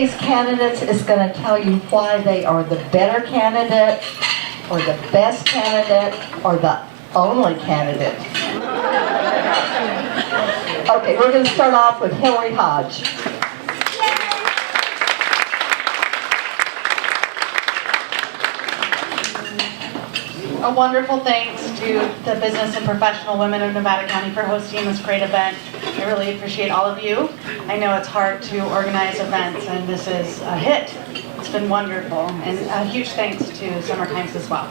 these candidates is going to tell you why they are the better candidate, or the best candidate, or the only candidate. Okay, we're going to start off with Hillary Hodge. A wonderful thanks to the business and professional women of Nevada County for hosting this great event. I really appreciate all of you. I know it's hard to organize events, and this is a hit. It's been wonderful, and a huge thanks to Summer Times as well.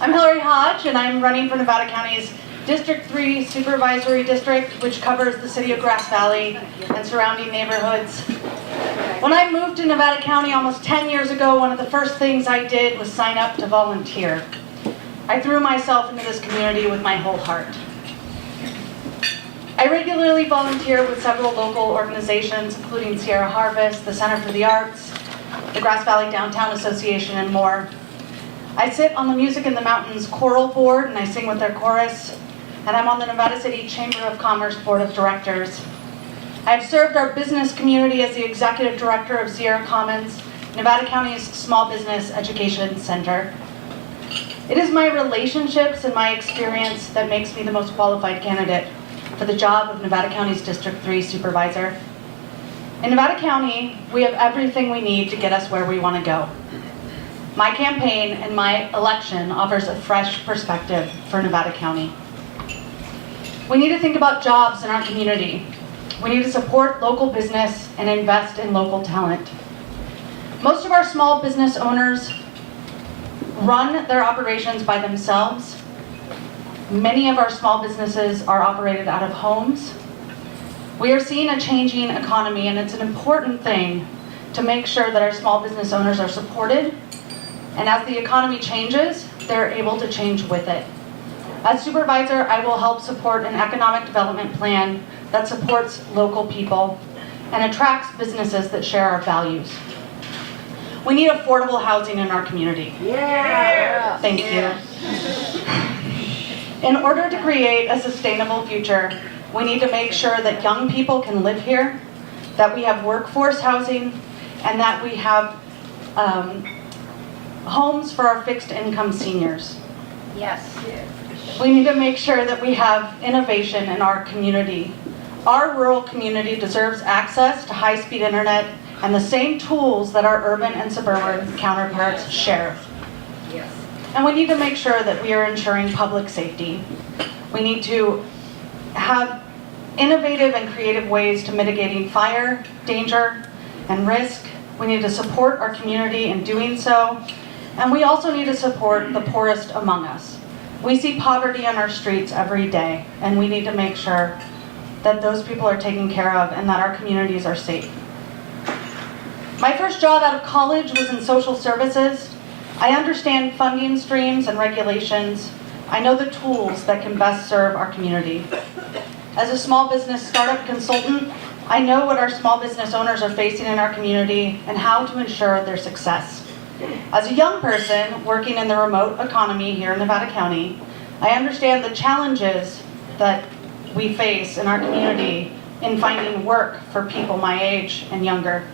I'm Hillary Hodge, and I'm running for Nevada County's District 3 Supervisory District, which covers the city of Grass Valley and surrounding neighborhoods. When I moved to Nevada County almost 10 years ago, one of the first things I did was sign up to volunteer. I threw myself into this community with my whole heart. I regularly volunteer with several local organizations, including Sierra Harvest, the Center for the Arts, the Grass Valley Downtown Association, and more. I sit on the Music in the Mountains Choral Board, and I sing with their chorus, and I'm on the Nevada City Chamber of Commerce Board of Directors. I've served our business community as the Executive Director of Sierra Commons, Nevada County's Small Business Education Center. It is my relationships and my experience that makes me the most qualified candidate for the job of Nevada County's District 3 Supervisor. In Nevada County, we have everything we need to get us where we want to go. My campaign and my election offers a fresh perspective for Nevada County. We need to think about jobs in our community. We need to support local business and invest in local talent. Most of our small business owners run their operations by themselves. Many of our small businesses are operated out of homes. We are seeing a changing economy, and it's an important thing to make sure that our small business owners are supported, and as the economy changes, they're able to change with it. As supervisor, I will help support an economic development plan that supports local people and attracts businesses that share our values. We need affordable housing in our community. Yeah. Thank you. In order to create a sustainable future, we need to make sure that young people can live here, that we have workforce housing, and that we have homes for our fixed income seniors. Yes. We need to make sure that we have innovation in our community. Our rural community deserves access to high-speed internet and the same tools that our urban and suburban counterparts share. Yes. And we need to make sure that we are ensuring public safety. We need to have innovative and creative ways to mitigating fire, danger, and risk. We need to support our community in doing so. And we also need to support the poorest among us. We see poverty on our streets every day, and we need to make sure that those people are taken care of and that our communities are safe. My first job out of college was in social services. I understand funding streams and regulations. I know the tools that can best serve our community. As a small business startup consultant, I know what our small business owners are facing in our community and how to ensure their success. As a young person working in the remote economy here in Nevada County, I understand the challenges that we face in our community in finding work for people my age and younger.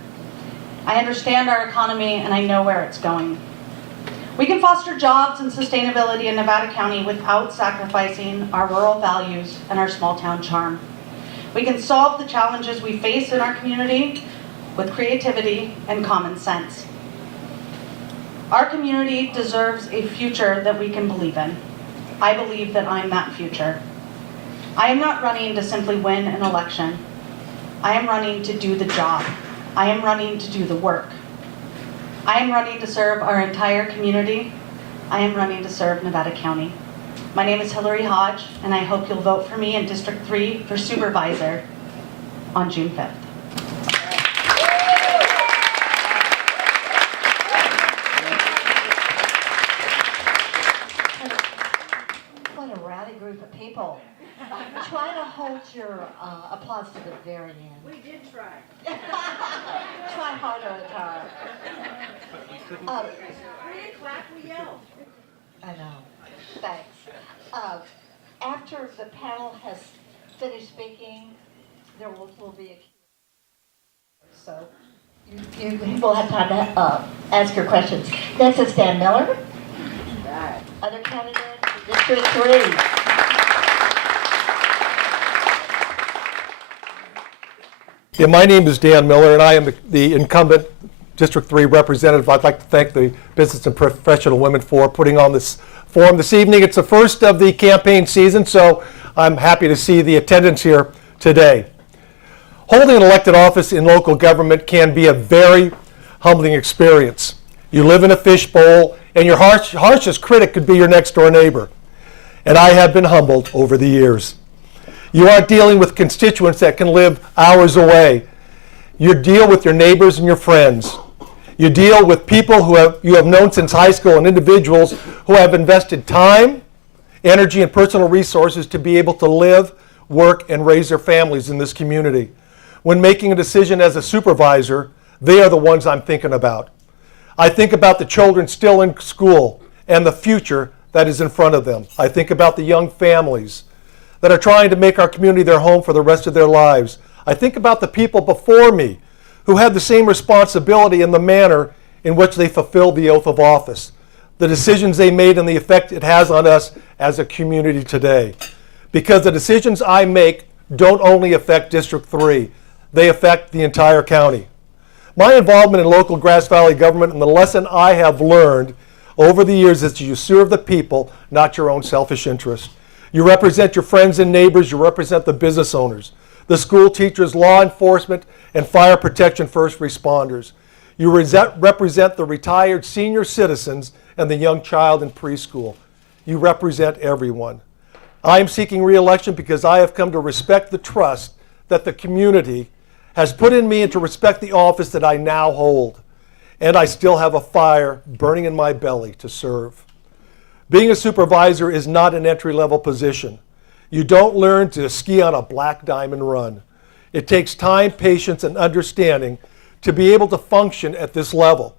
I understand our economy and I know where it's going. We can foster jobs and sustainability in Nevada County without sacrificing our rural values and our small town charm. We can solve the challenges we face in our community with creativity and common sense. Our community deserves a future that we can believe in. I believe that I'm that future. I am not running to simply win an election. I am running to do the job. I am running to do the work. I am running to serve our entire community. I am running to serve Nevada County. My name is Hillary Hodge, and I hope you'll vote for me in District 3 for Supervisor on June 5th. What a rowdy group of people. Try to hold your applause to the very end. We did try. Try harder at time. We didn't clap, we yelled. I know. Thanks. After the panel has finished speaking, there will be a Q&A. So You will have time to ask your questions. Next is Dan Miller. Other candidates, District 3. Yeah, my name is Dan Miller, and I am the incumbent District 3 representative. I'd like to thank the Business and Professional Women for putting on this forum this evening. It's the first of the campaign season, so I'm happy to see the attendance here today. Holding an elected office in local government can be a very humbling experience. You live in a fishbowl, and your harshest critic could be your next door neighbor. And I have been humbled over the years. You aren't dealing with constituents that can live hours away. You deal with your neighbors and your friends. You deal with people you have known since high school and individuals who have invested time, energy, and personal resources to be able to live, work, and raise their families in this community. When making a decision as a supervisor, they are the ones I'm thinking about. I think about the children still in school and the future that is in front of them. I think about the young families that are trying to make our community their home for the rest of their lives. I think about the people before me who had the same responsibility in the manner in which they fulfilled the oath of office, the decisions they made and the effect it has on us as a community today. Because the decisions I make don't only affect District 3, they affect the entire county. My involvement in local Grass Valley government and the lesson I have learned over the years is that you serve the people, not your own selfish interest. You represent your friends and neighbors, you represent the business owners, the school teachers, law enforcement, and fire protection first responders. You represent the retired senior citizens and the young child in preschool. You represent everyone. I am seeking re-election because I have come to respect the trust that the community has put in me and to respect the office that I now hold. And I still have a fire burning in my belly to serve. Being a supervisor is not an entry-level position. You don't learn to ski on a black diamond run. It takes time, patience, and understanding to be able to function at this level.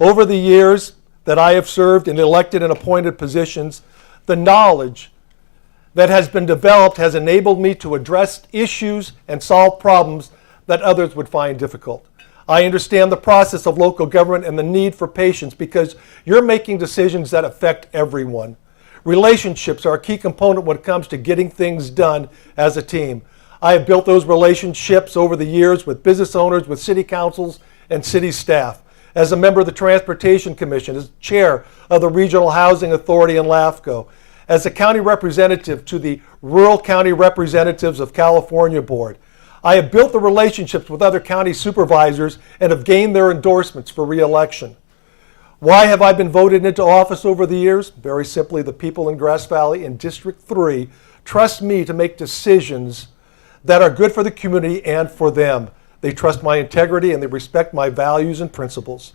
Over the years that I have served in elected and appointed positions, the knowledge that has been developed has enabled me to address issues and solve problems that others would find difficult. I understand the process of local government and the need for patience because you're making decisions that affect everyone. Relationships are a key component when it comes to getting things done as a team. I have built those relationships over the years with business owners, with city councils, and city staff. As a member of the Transportation Commission, as chair of the Regional Housing Authority in LAFCO, as a county representative to the Rural County Representatives of California Board, I have built the relationships with other county supervisors and have gained their endorsements for re-election. Why have I been voted into office over the years? Very simply, the people in Grass Valley in District 3 trust me to make decisions that are good for the community and for them. They trust my integrity and they respect my values and principles.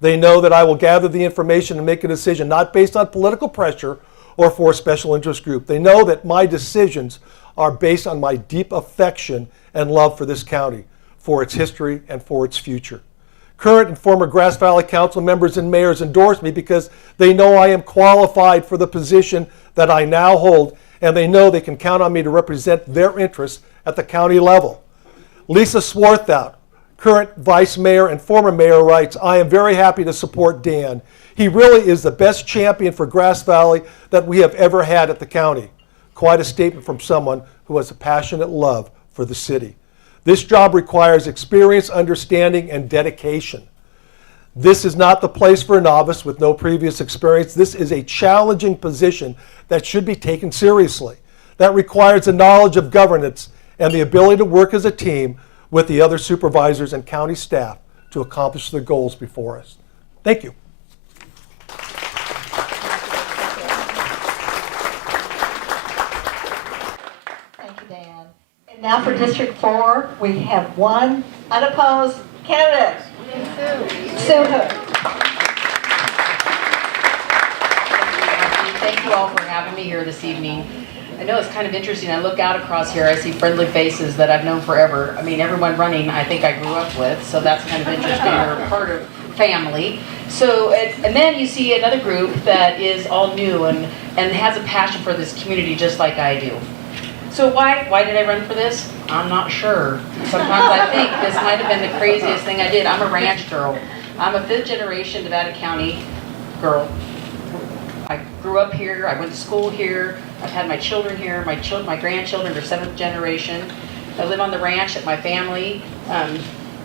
They know that I will gather the information and make a decision not based on political pressure or for a special interest group. They know that my decisions are based on my deep affection and love for this county, for its history and for its future. Current and former Grass Valley Council members and mayors endorse me because they know I am qualified for the position that I now hold, and they know they can count on me to represent their interests at the county level. Lisa Swarthout, current vice mayor and former mayor, writes, "I am very happy to support Dan. He really is the best champion for Grass Valley that we have ever had at the county." Quite a statement from someone who has a passionate love for the city. This job requires experience, understanding, and dedication. This is not the place for a novice with no previous experience. This is a challenging position that should be taken seriously. That requires a knowledge of governance and the ability to work as a team with the other supervisors and county staff to accomplish the goals before us. Thank you. Thank you, Dan. And now for District 4, we have one unopposed candidate. Sue Hood. Thank you all for having me here this evening. I know it's kind of interesting. I look out across here, I see friendly faces that I've known forever. I mean, everyone running I think I grew up with, so that's kind of interesting. You're part of family. So, and then you see another group that is all new and has a passion for this community just like I do. So why did I run for this? I'm not sure. Sometimes I think this might have been the craziest thing I did. I'm a ranch girl. I'm a 5th generation Nevada County girl. I grew up here, I went to school here, I've had my children here, my grandchildren are 7th generation. I live on the ranch at my family.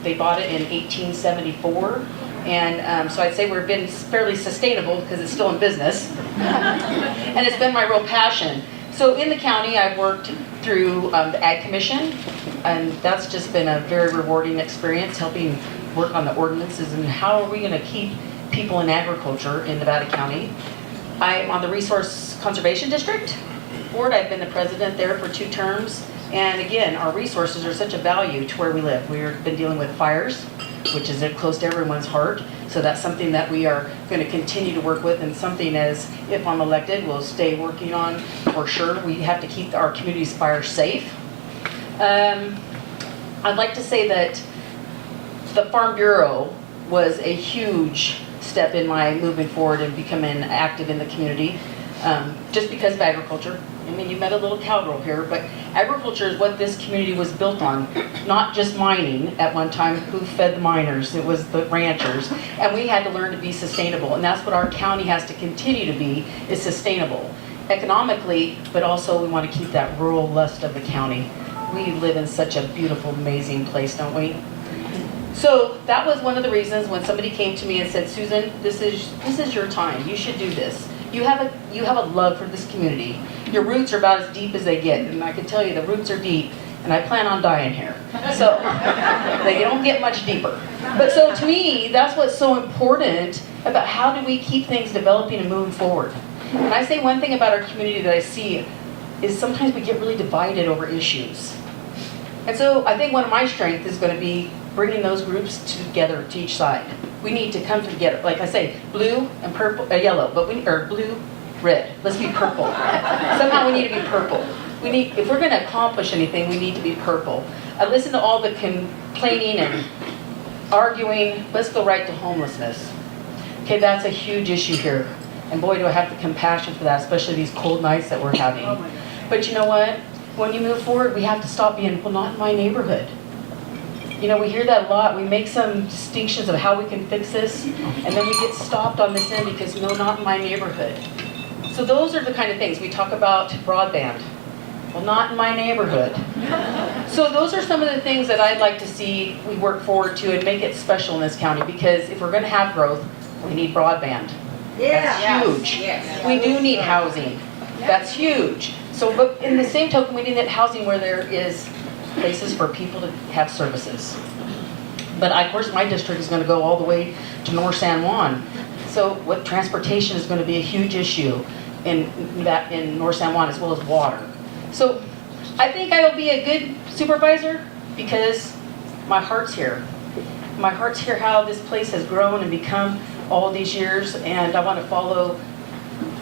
They bought it in 1874. And so I'd say we've been fairly sustainable because it's still in business. And it's been my real passion. So in the county, I've worked through the Ag Commission, and that's just been a very rewarding experience, helping work on the ordinances and how are we going to keep people in agriculture in Nevada County. I'm on the Resource Conservation District Board. I've been the president there for 2 terms. And again, our resources are such a value to where we live. We've been dealing with fires, which is close to everyone's heart. So that's something that we are going to continue to work with, and something as, if I'm elected, we'll stay working on for sure. We have to keep our community's fires safe. I'd like to say that the Farm Bureau was a huge step in my moving forward and becoming active in the community, just because of agriculture. I mean, you met a little cowgirl here, but agriculture is what this community was built on, not just mining at one time. Who fed the miners? It was the ranchers. And we had to learn to be sustainable, and that's what our county has to continue to be, is sustainable. Economically, but also we want to keep that rural lust of the county. We live in such a beautiful, amazing place, don't we? So that was one of the reasons when somebody came to me and said, Susan, this is your time. You should do this. You have a love for this community. Your roots are about as deep as they get, and I can tell you the roots are deep, and I plan on dying here. So they don't get much deeper. But so to me, that's what's so important about how do we keep things developing and moving forward. And I say one thing about our community that I see is sometimes we get really divided over issues. And so I think one of my strengths is going to be bringing those groups together to each side. We need to come together. Like I say, blue and purple, yellow, or blue, red. Let's be purple. Somehow we need to be purple. If we're going to accomplish anything, we need to be purple. I listen to all the complaining and arguing. Let's go right to homelessness. Okay, that's a huge issue here. And boy, do I have the compassion for that, especially these cold nights that we're having. But you know what? When you move forward, we have to stop being, well, not in my neighborhood. You know, we hear that a lot. We make some distinctions of how we can fix this, and then we get stopped on this end because, no, not in my neighborhood. So those are the kind of things. We talk about broadband. Well, not in my neighborhood. So those are some of the things that I'd like to see we work forward to and make it special in this county, because if we're going to have growth, we need broadband. That's huge. Yes. We do need housing. That's huge. So, but in the same token, we need that housing where there is places for people to have services. But of course, my district is going to go all the way to North San Juan. So, what transportation is going to be a huge issue in North San Juan, as well as water. So, I think I will be a good supervisor because my heart's here. My heart's here how this place has grown and become all these years, and I want to follow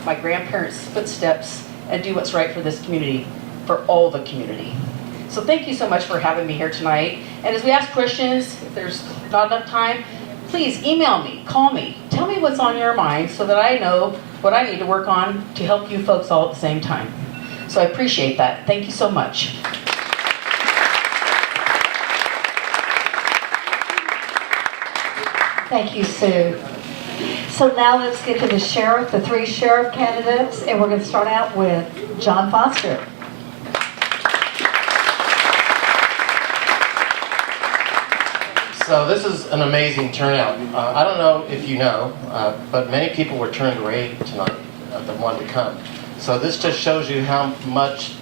my grandparents' footsteps and do what's right for this community, for all the community. So thank you so much for having me here tonight. And as we ask questions, if there's not enough time, please email me, call me, tell me what's on your mind so that I know what I need to work on to help you folks all at the same time. So I appreciate that. Thank you so much. Thank you, Sue. So now let's get to the sheriff, the 3 sheriff candidates, and we're going to start out with John Foster. So this is an amazing turnout. I don't know if you know, but many people were turned away tonight that wanted to come. So this just shows you how much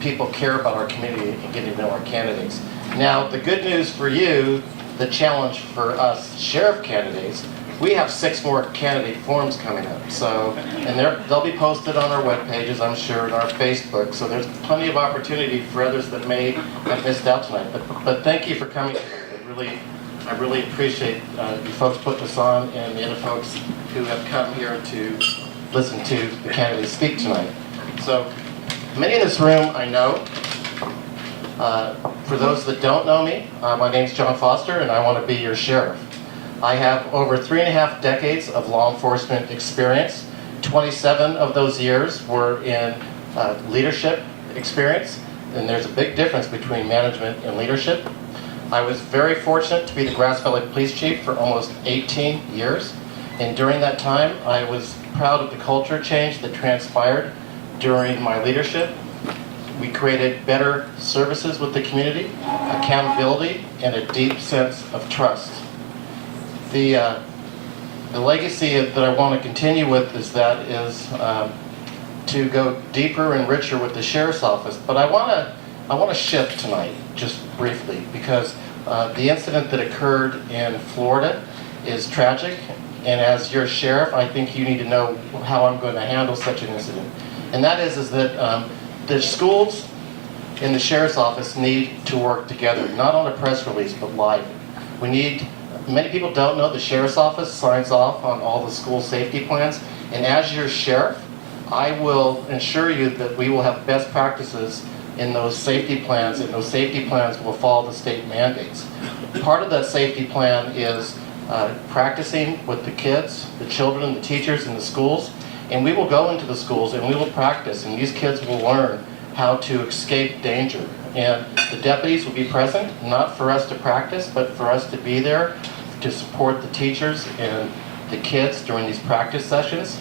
people care about our community and getting to know our candidates. Now, the good news for you, the challenge for us sheriff candidates, we have 6 more candidate forms coming up. So, and they'll be posted on our web pages, I'm sure, and our Facebook. So there's plenty of opportunity for others that may have missed out tonight. But thank you for coming. I really appreciate you folks putting this on, and the other folks who have come here to listen to the candidates speak tonight. So many in this room I know. For those that don't know me, my name's John Foster, and I want to be your sheriff. I have over 3.5 decades of law enforcement experience. 27 of those years were in leadership experience, and there's a big difference between management and leadership. I was very fortunate to be the Grass Valley Police Chief for almost 18 years. And during that time, I was proud of the culture change that transpired during my leadership. We created better services with the community, accountability, and a deep sense of trust. The legacy that I want to continue with is to go deeper and richer with the Sheriff's Office. But I want to shift tonight, just briefly, because the incident that occurred in Florida is tragic. And as your sheriff, I think you need to know how I'm going to handle such an incident. And that is that the schools and the Sheriff's Office need to work together, not on a press release, but live. Many people don't know the Sheriff's Office signs off on all the school safety plans. And as your sheriff, I will ensure you that we will have best practices in those safety plans, and those safety plans will follow the state mandates. Part of that safety plan is practicing with the kids, the children, and the teachers in the schools. And we will go into the schools and we will practice, and these kids will learn how to escape danger. And the deputies will be present, not for us to practice, but for us to be there to support the teachers and the kids during these practice sessions.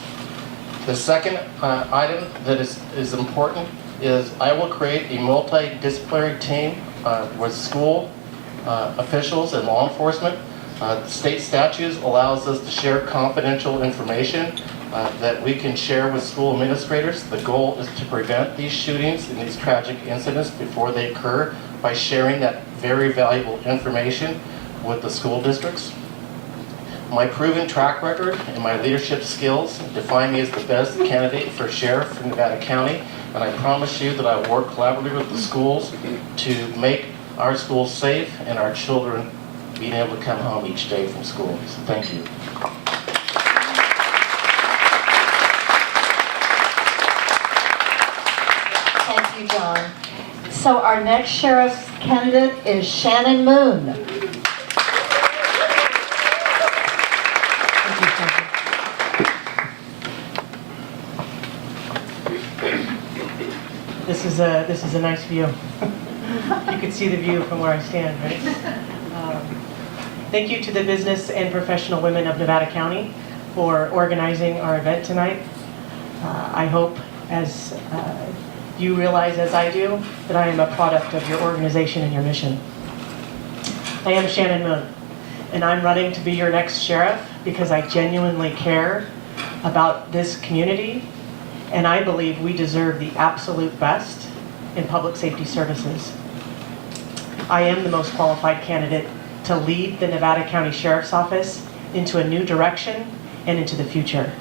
The second item that is important is I will create a multidisciplinary team with school officials and law enforcement. State statutes allows us to share confidential information that we can share with school administrators. The goal is to prevent these shootings and these tragic incidents before they occur by sharing that very valuable information with the school districts. My proven track record and my leadership skills define me as the best candidate for sheriff in Nevada County, and I promise you that I will work collaboratively with the schools to make our schools safe and our children being able to come home each day from school. So thank you. Thank you, John. So our next sheriff's candidate is Shannon Moon. This is a nice view. You can see the view from where I stand, right? Thank you to the business and professional women of Nevada County for organizing our event tonight. I hope, as you realize as I do, that I am a product of your organization and your mission. I am Shannon Moon, and I'm running to be your next sheriff because I genuinely care about this community, and I believe we deserve the absolute best in public safety services. I am the most qualified candidate to lead the Nevada County Sheriff's Office into a new direction and into the future.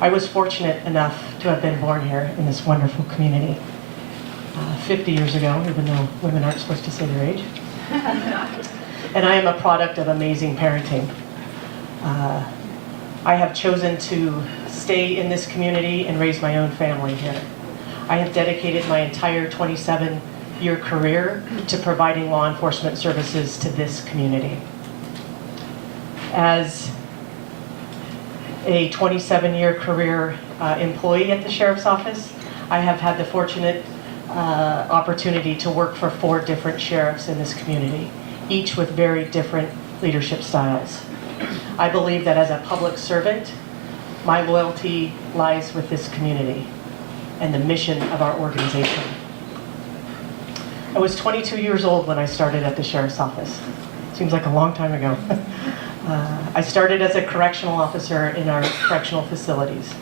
I was fortunate enough to have been born here in this wonderful community 50 years ago, even though women aren't supposed to say their age. And I am a product of amazing parenting. I have chosen to stay in this community and raise my own family here. I have dedicated my entire 27-year career to providing law enforcement services to this community. As a 27-year career employee at the Sheriff's Office, I have had the fortunate opportunity to work for 4 different sheriffs in this community, each with very different leadership styles. I believe that as a public servant, my loyalty lies with this community and the mission of our organization. I was 22 years old when I started at the Sheriff's Office. Seems like a long time ago. I started as a correctional officer in our correctional facilities.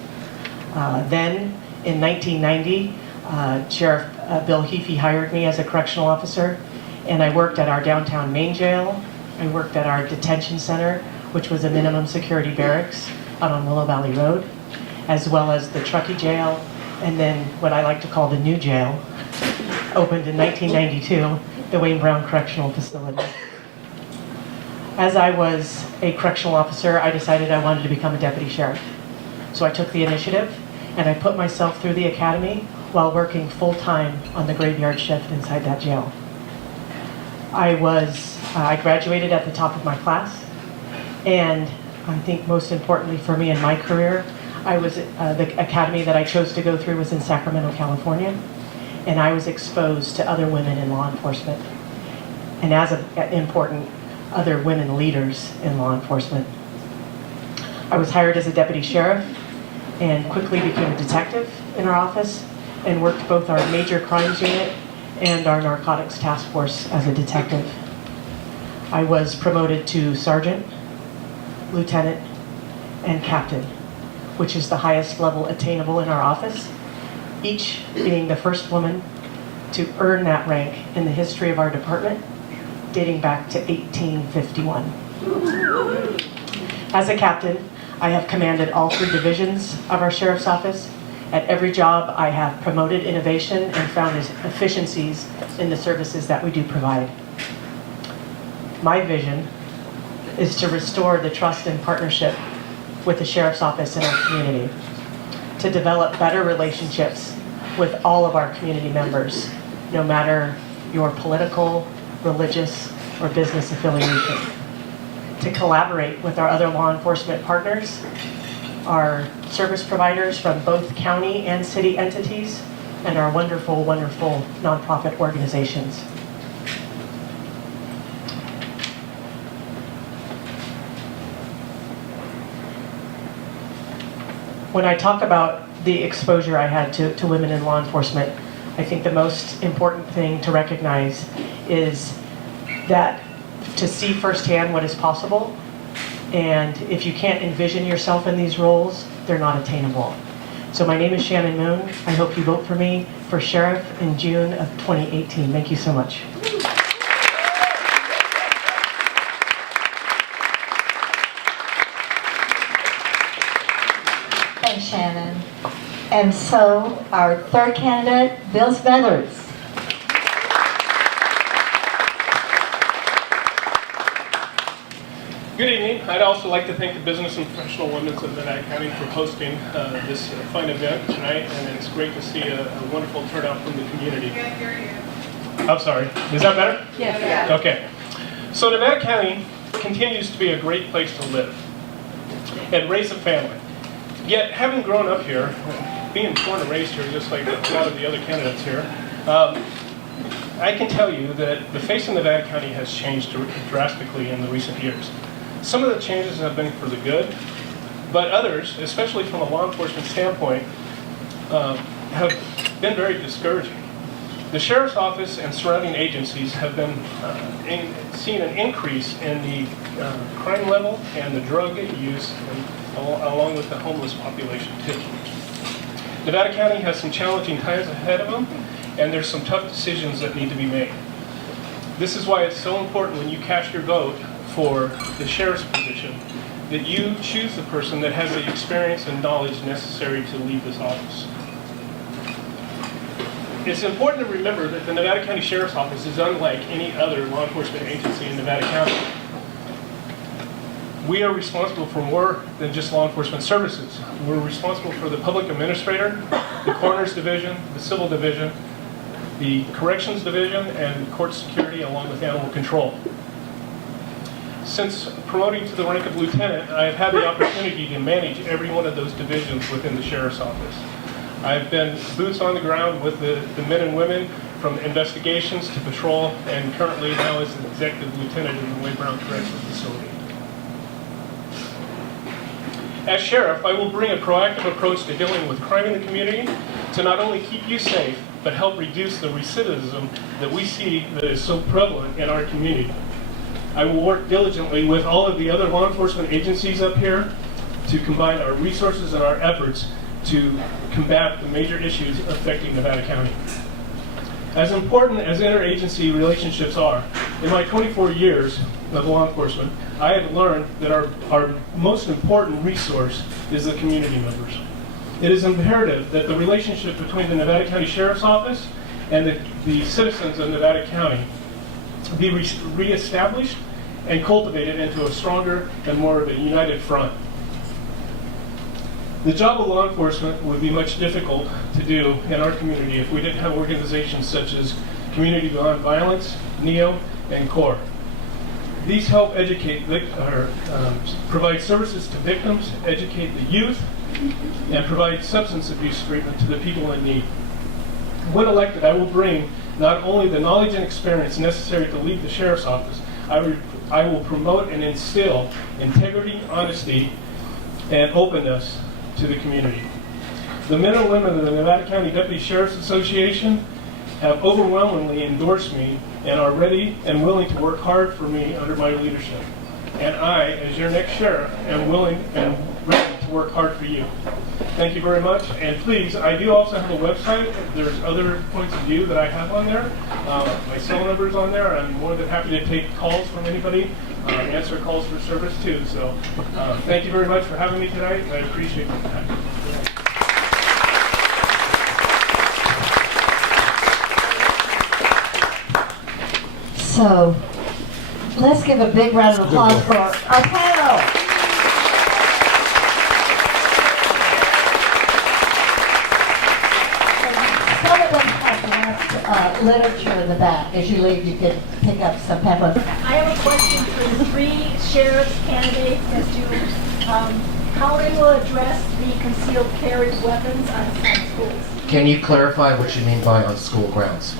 Then, in 1990, Sheriff Bill Heafy hired me as a correctional officer, and I worked at our downtown main jail. I worked at our detention center, which was a minimum security barracks out on Willow Valley Road, as well as the Truckee Jail, and then what I like to call the new jail, opened in 1992, the Wayne Brown Correctional Facility. As I was a correctional officer, I decided I wanted to become a deputy sheriff. So I took the initiative, and I put myself through the academy while working full-time on the graveyard shift inside that jail. I graduated at the top of my class, and I think most importantly for me in my career, the academy that I chose to go through was in Sacramento, California. and I was exposed to other women in law enforcement, and as important, other women leaders in law enforcement. I was hired as a deputy sheriff and quickly became a detective in our office and worked both our major crimes unit and our narcotics task force as a detective. I was promoted to sergeant, lieutenant, and captain, which is the highest level attainable in our office, each being the first woman to earn that rank in the history of our department, dating back to 1851. As a captain, I have commanded all 3 divisions of our sheriff's office. At every job, I have promoted innovation and found efficiencies in the services that we do provide. My vision is to restore the trust and partnership with the sheriff's office in our community, to develop better relationships with all of our community members, no matter your political, religious, or business affiliation, to collaborate with our other law enforcement partners, our service providers from both county and city entities, and our wonderful, wonderful nonprofit organizations. When I talk about the exposure I had to women in law enforcement, I think the most important thing to recognize is that to see firsthand what is possible, and if you can't envision yourself in these roles, they're not attainable. So my name is Shannon Moon. I hope you vote for me for sheriff in June of 2018. Thank you so much. Thanks, Shannon. And so our third candidate, Bill Smethers. Good evening. I'd also like to thank the Business and Professional Women's of Nevada County for hosting this fine event tonight, and it's great to see a wonderful turnout from the community. Can't hear you. I'm sorry. Is that better? Yes. Okay. So Nevada County continues to be a great place to live and raise a family. Yet, having grown up here, being born and raised here, just like a lot of the other candidates here, I can tell you that the face of Nevada County has changed drastically in the recent years. Some of the changes have been for the good, but others, especially from a law enforcement standpoint, have been very discouraging. The Sheriff's Office and surrounding agencies have been seen an increase in the crime level and the drug use, along with the homeless population too. Nevada County has some challenging times ahead of them, and there's some tough decisions that need to be made. This is why it's so important when you cast your vote for the sheriff's position that you choose the person that has the experience and knowledge necessary to lead this office. It's important to remember that the Nevada County Sheriff's Office is unlike any other law enforcement agency in Nevada County. We are responsible for more than just law enforcement services. We're responsible for the public administrator, the coroner's division, the civil division, the corrections division, and court security, along with animal control. Since promoting to the rank of lieutenant, I have had the opportunity to manage every one of those divisions within the sheriff's office. I've been boots on the ground with the men and women from investigations to patrol, and currently now as an executive lieutenant in the Wade Brown Correctional Facility. As sheriff, I will bring a proactive approach to dealing with crime in the community to not only keep you safe, but help reduce the recidivism that we see that is so prevalent in our community. I will work diligently with all of the other law enforcement agencies up here to combine our resources and our efforts to combat the major issues affecting Nevada County. As important as interagency relationships are, in my 24 years of law enforcement, I have learned that our most important resource is the community members. It is imperative that the relationship between the Nevada County Sheriff's Office and the citizens of Nevada County be reestablished and cultivated into a stronger and more of a united front. The job of law enforcement would be much difficult to do in our community if we didn't have organizations such as Community Beyond Violence, NEO, and CORE. These help educate, provide services to victims, educate the youth, and provide substance abuse treatment to the people in need. when elected, I will bring not only the knowledge and experience necessary to lead the sheriff's office, I will promote and instill integrity, honesty, and openness to the community. The men and women of the Nevada County Deputy Sheriff's Association have overwhelmingly endorsed me and are ready and willing to work hard for me under my leadership. And I, as your next sheriff, am willing and ready to work hard for you. Thank you very much. And please, I do also have a website. There's other points of view that I have on there. My cell number's on there. I'm more than happy to take calls from anybody, answer calls for service too. So thank you very much for having me tonight. I appreciate your time. So, let's give a big round of applause for our panel. Some of them have literature in the back. As you leave, you can pick up some pamphlets. I have a question for the three sheriff's candidates as to how they will address the concealed carry weapons on schools. Can you clarify what you mean by on school grounds?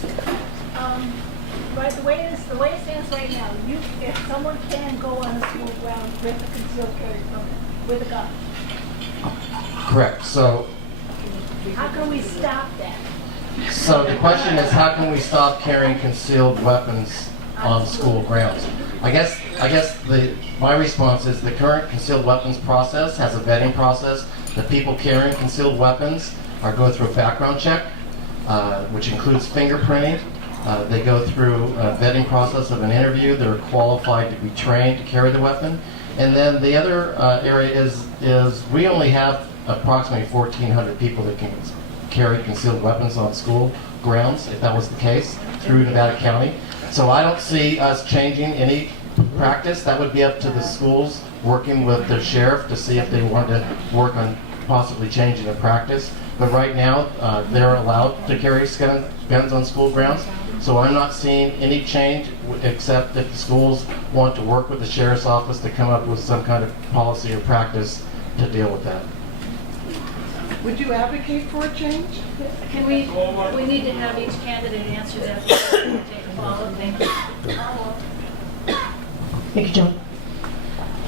Right, the way it stands right now, if someone can go on a school ground with a concealed carry permit, with a gun, Correct. So how can we stop that? the question is, how can we stop carrying concealed weapons on school grounds? I guess my response is the current concealed weapons process has a vetting process. The people carrying concealed weapons go through a background check, which includes fingerprinting. They go through a vetting process of an interview. They're qualified to be trained to carry the weapon. And then the other area is we only have approximately 1,400 people that can carry concealed weapons on school grounds, if that was the case, through Nevada County. So I don't see us changing any practice. That would be up to the schools working with their sheriff to see if they want to work on possibly changing the practice. But right now, they're allowed to carry guns on school grounds. So I'm not seeing any change except if the schools want to work with the sheriff's office to come up with some kind of policy or practice to deal with that. Would you advocate for a change? Can we need to have each candidate answer that. Take a follow. Thank you. Thank you, John.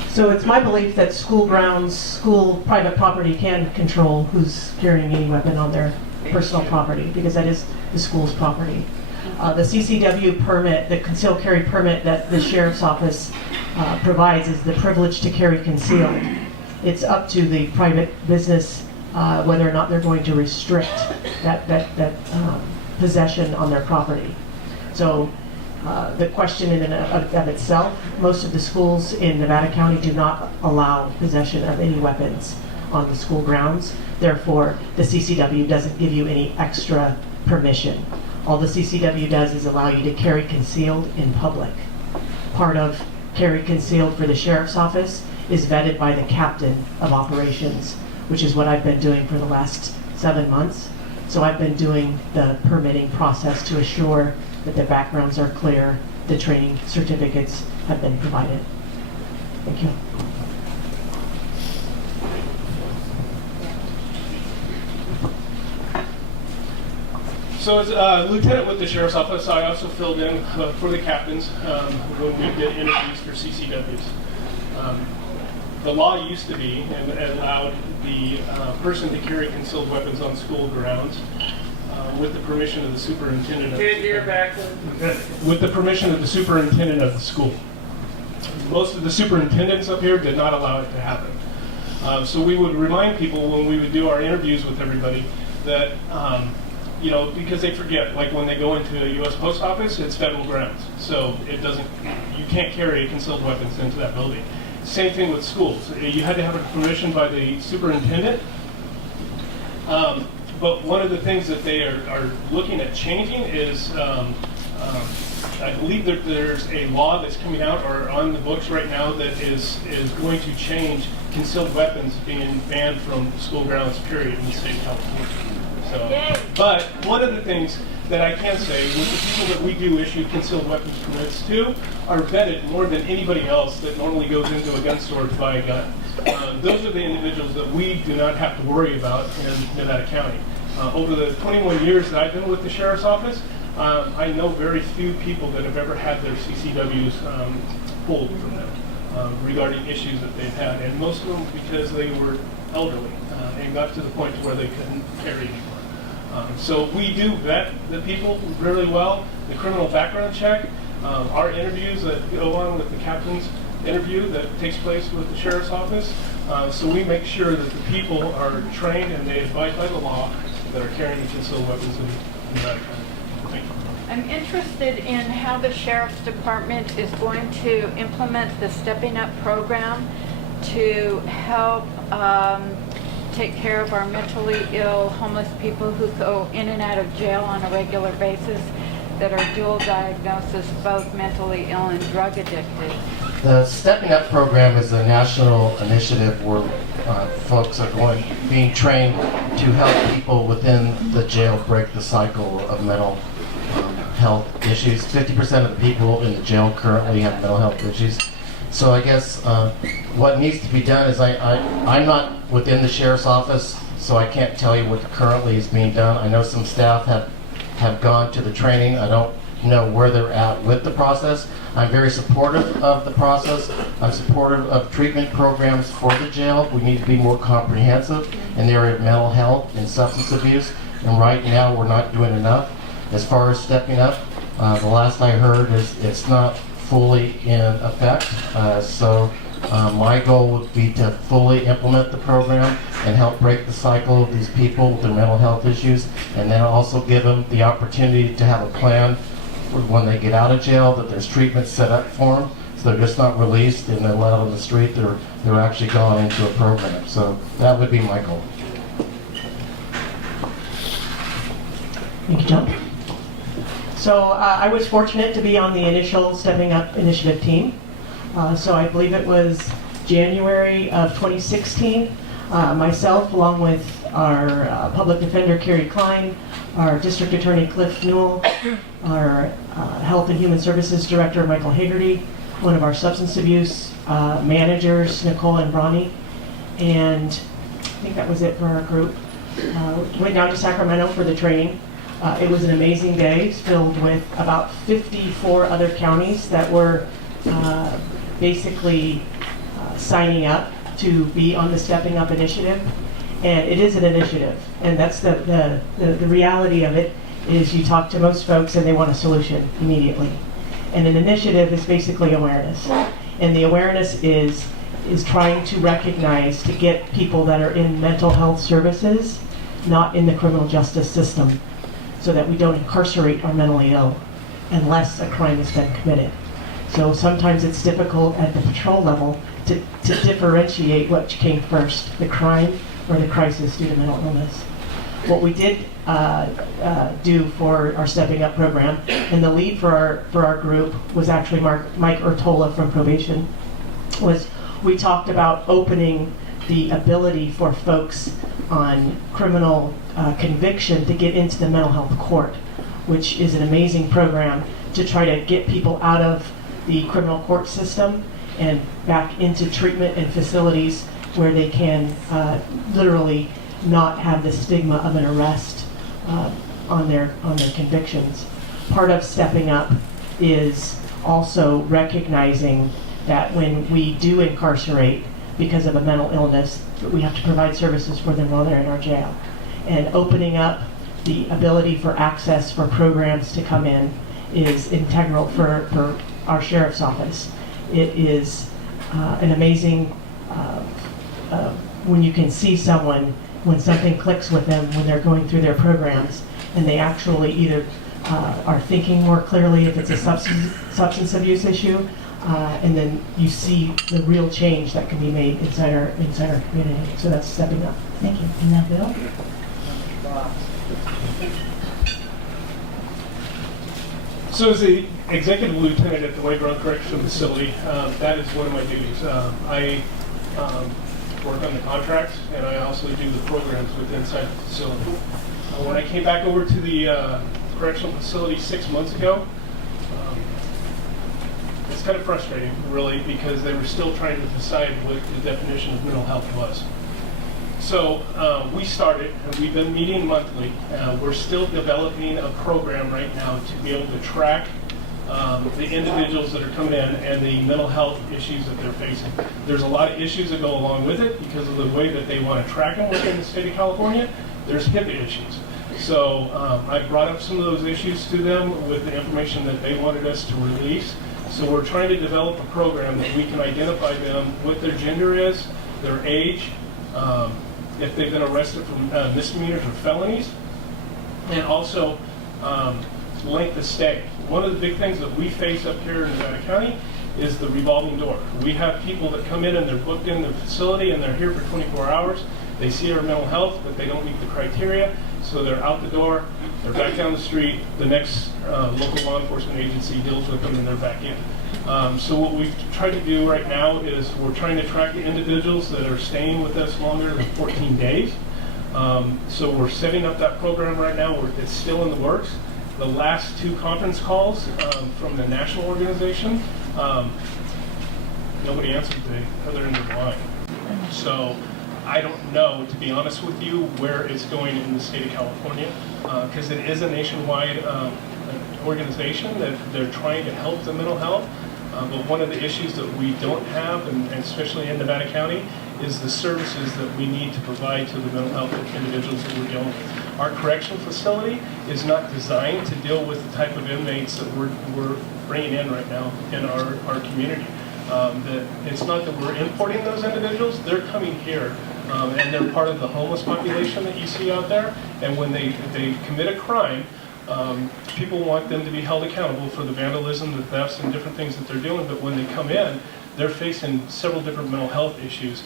So it's my belief that school grounds, school private property can control who's carrying any weapon on their personal property, because that is the school's property. The CCW permit, the concealed carry permit that the sheriff's office provides is the privilege to carry concealed. It's up to the private business whether or not they're going to restrict that possession on their property. So the question in and of itself, most of the schools in Nevada County do not allow possession of any weapons on the school grounds. Therefore, the CCW doesn't give you any extra permission. All the CCW does is allow you to carry concealed in public. Part of carry concealed for the sheriff's office is vetted by the captain of operations, which is what I've been doing for the last 7 months. So I've been doing the permitting process to assure that the backgrounds are clear, the training certificates have been provided. Thank you. So as a lieutenant with the sheriff's office, I also filled in for the captains when we did interviews for CCWs. The law used to be and allowed the person to carry concealed weapons on school grounds with the permission of the superintendent. With the permission of the superintendent of the school. Most of the superintendents up here did not allow it to happen. So we would remind people when we would do our interviews with everybody that, because they forget, like when they go into a U.S. post office, it's federal grounds. So you can't carry concealed weapons into that building. Same thing with schools. You had to have a permission by the superintendent. But one of the things that they are looking at changing is, I believe that there's a law that's coming out or on the books right now that is going to change concealed weapons being banned from school grounds, period, in the state of California. So, but one of the things that I can say with the people that we do issue concealed weapons permits to are vetted more than anybody else that normally goes into a gun store to buy a gun. Those are the individuals that we do not have to worry about in Nevada County. Over the 21 years that I've been with the Sheriff's Office, I know very few people that have ever had their CCWs pulled from them regarding issues that they've had, and most of them because they were elderly and got to the point where they couldn't carry anymore. So we do vet the people really well. The criminal background check, our interviews that go on with the captain's interview that takes place with the Sheriff's Office. So we make sure that the people are trained and they abide by the law that are carrying concealed weapons in that kind. Thank you. I'm interested in how the Sheriff's Department is going to implement the Stepping Up program to help take care of our mentally ill homeless people who go in and out of jail on a regular basis that are dual diagnosis, both mentally ill and drug addicted. The Stepping Up program is a national initiative where folks are being trained to help people within the jail break the cycle of mental health issues. 50% of the people in the jail currently have mental health issues. So I guess what needs to be done is I'm not within the Sheriff's Office, so I can't tell you what currently is being done. I know some staff have gone to the training. I don't know where they're at with the process. I'm very supportive of the process. I'm supportive of treatment programs for the jail. We need to be more comprehensive in the area of mental health and substance abuse. And right now, we're not doing enough. As far as stepping up, the last I heard is it's not fully in effect. So my goal would be to fully implement the program and help break the cycle of these people with their mental health issues, and then also give them the opportunity to have a plan when they get out of jail, that there's treatment set up for them, so they're just not released and then let out on the street. They're actually going into a program. So that would be my goal. Thank you, John. So I was fortunate to be on the initial Stepping Up initiative team. So I believe it was January of 2016. Myself, along with our public defender, Carrie Klein, our district attorney, Cliff Newell, our health and human services director, Michael Hagerty, one of our substance abuse managers, Nicole and Bronny, and I think that was it for our group. Went down to Sacramento for the training. It was an amazing day, filled with about 54 other counties that were basically signing up to be on the Stepping Up initiative. And it is an initiative, and that's the reality of it, is you talk to most folks and they want a solution immediately. And an initiative is basically awareness. And the awareness is trying to recognize, to get people that are in mental health services, not in the criminal justice system, so that we don't incarcerate our mentally ill unless a crime has been committed. So sometimes it's difficult at the patrol level to differentiate what came first, the crime or the crisis due to mental illness. What we did do for our Stepping Up program, and the lead for our group was actually Mike Ortola from probation, was we talked about opening the ability for folks on criminal conviction to get into the mental health court, which is an amazing program to try to get people out of the criminal court system and back into treatment and facilities where they can literally not have the stigma of an arrest on their convictions. Part of Stepping Up is also recognizing that when we do incarcerate because of a mental illness, we have to provide services for them while they're in our jail. And opening up the ability for access for programs to come in is integral for our Sheriff's Office. It is an amazing, when you can see someone, when something clicks with them, when they're going through their programs, and they actually either are thinking more clearly if it's a substance abuse issue, and then you see the real change that can be made inside our community. So that's Stepping Up. Thank you. And now Bill? So as the executive lieutenant at the White Ground Correctional Facility, that is one of my duties. I work on the contracts, and I also do the programs within inside the facility. When I came back over to the correctional facility 6 months ago, it's kind of frustrating, really, because they were still trying to decide what the definition of mental health was. So we started, and we've been meeting monthly. We're still developing a program right now to be able to track the individuals that are coming in and the mental health issues that they're facing. There's a lot of issues that go along with it because of the way that they want to track them within the state of California. There's HIPAA issues. So I brought up some of those issues to them with the information that they wanted us to release. So we're trying to develop a program that we can identify them, what their gender is, their age, if they've been arrested for misdemeanors or felonies, and also length of stay. One of the big things that we face up here in Nevada County is the revolving door. We have people that come in and they're booked in the facility and they're here for 24 hours. They see our mental health, but they don't meet the criteria, so they're out the door, they're back down the street, the next local law enforcement agency deals with them and they're back in. So what we've tried to do right now is we're trying to track the individuals that are staying with us longer than 14 days. So we're setting up that program right now. It's still in the works. The last 2 conference calls from the national organization, nobody answered the other end of the line. So I don't know, to be honest with you, where it's going in the state of California, because it is a nationwide organization that they're trying to help the mental health. But one of the issues that we don't have, and especially in Nevada County, is the services that we need to provide to the mental health individuals that we're dealing with. Our correction facility is not designed to deal with the type of inmates that we're bringing in right now in our community. That it's not that we're importing those individuals, they're coming here and they're part of the homeless population that you see out there. And when they commit a crime, people want them to be held accountable for the vandalism, the thefts, and different things that they're doing. But when they come in, they're facing several different mental health issues,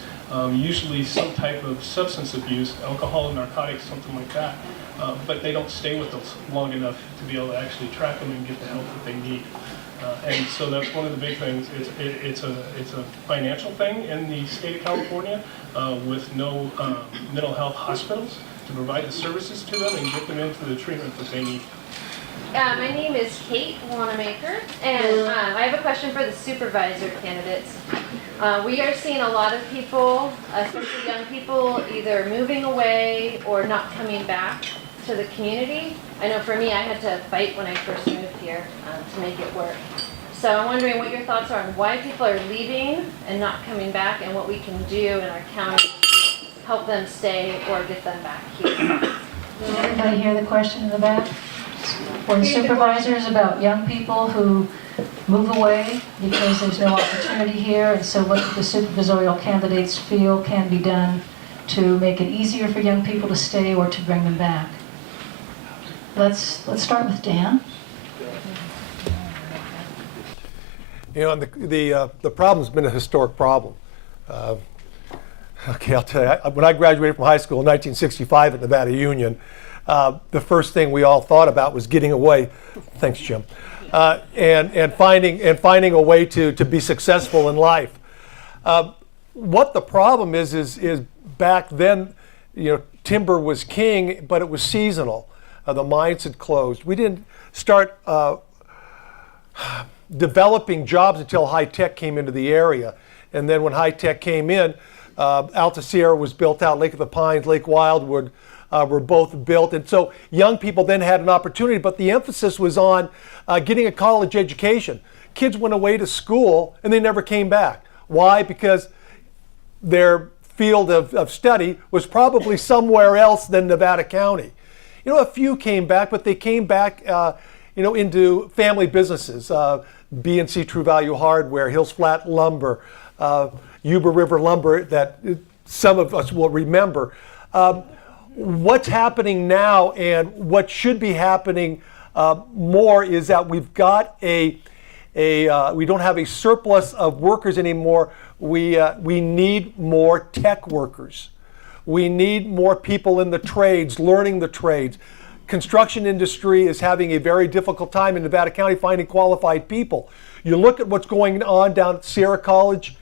usually some type of substance abuse, alcohol, narcotics, something like that. But they don't stay with us long enough to be able to actually track them and get the help that they need. And so that's one of the big things. It's a financial thing in the state of California with no mental health hospitals to provide the services to them and get them into the treatment that they need. My name is Kate Wanamaker, and I have a question for the supervisor candidates. We are seeing a lot of people, especially young people, either moving away or not coming back to the community. I know for me, I had to fight when I first moved here to make it work. So I'm wondering what your thoughts are on why people are leaving and not coming back, and what we can do in our county to help them stay or get them back here. Did everybody hear the question in the back? For the supervisors about young people who move away because there's no opportunity here, and so what the supervisorial candidates feel can be done to make it easier for young people to stay or to bring them back. Let's start with Dan. You know, and the problem's been a historic problem. Okay, I'll tell you, when I graduated from high school in 1965 at Nevada Union, the first thing we all thought about was getting away. Thanks, Jim. And finding a way to be successful in life. What the problem is back then, you know, timber was king, but it was seasonal. The mines had closed. We didn't start developing jobs until high tech came into the area. And then when high tech came in, Alta Sierra was built out, Lake of the Pines, Lake Wildwood were both built. And so young people then had an opportunity, but the emphasis was on getting a college education. Kids went away to school and they never came back. Why? Because their field of study was probably somewhere else than Nevada County. You know, a few came back, but they came back, you know, into family businesses. B&C True Value Hardware, Hills Flat Lumber, Yuba River Lumber that some of us will remember. What's happening now and what should be happening more is that we've got we don't have a surplus of workers anymore. We need more tech workers. We need more people in the trades, learning the trades. Construction industry is having a very difficult time in Nevada County finding qualified people. You look at what's going on down at Sierra College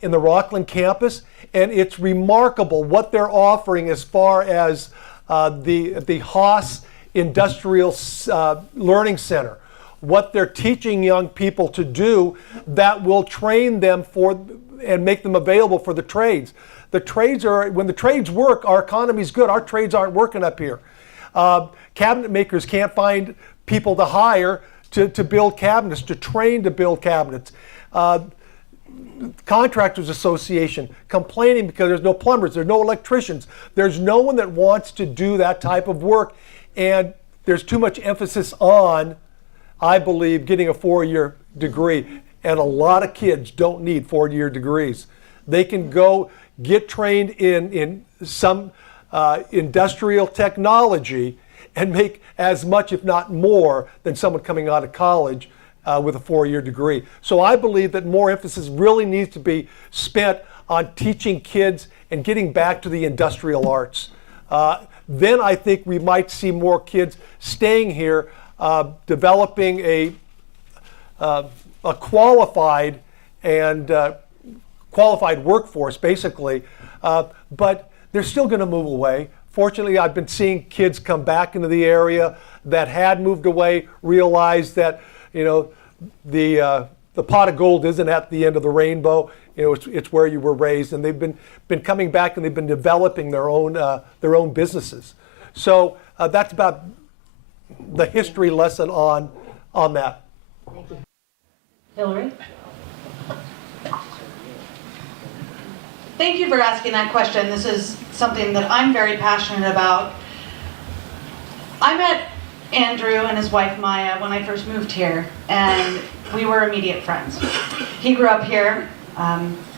in the Rockland campus, and it's remarkable what they're offering as far as the Haas Industrial Learning Center, what they're teaching young people to do that will train them for and make them available for the trades. the trades are, when the trades work, our economy's good. Our trades aren't working up here. Cabinet makers can't find people to hire to build cabinets, to train to build cabinets. Contractors Association complaining because there's no plumbers, there's no electricians, there's no one that wants to do that type of work, and there's too much emphasis on, I believe, getting a 4-year degree, and a lot of kids don't need 4-year degrees. They can go get trained in some industrial technology and make as much, if not more, than someone coming out of college with a 4-year degree. So I believe that more emphasis really needs to be spent on teaching kids and getting back to the industrial arts. Then I think we might see more kids staying here, developing a qualified workforce, basically. But they're still going to move away. Fortunately, I've been seeing kids come back into the area that had moved away, realize that, you know, the pot of gold isn't at the end of the rainbow. You know, it's where you were raised, and they've been coming back, and they've been developing their own businesses. So that's about the history lesson on that. Thank you. Hillary? Thank you for asking that question. This is something that I'm very passionate about. I met Andrew and his wife Maya when I first moved here, and we were immediate friends. He grew up here.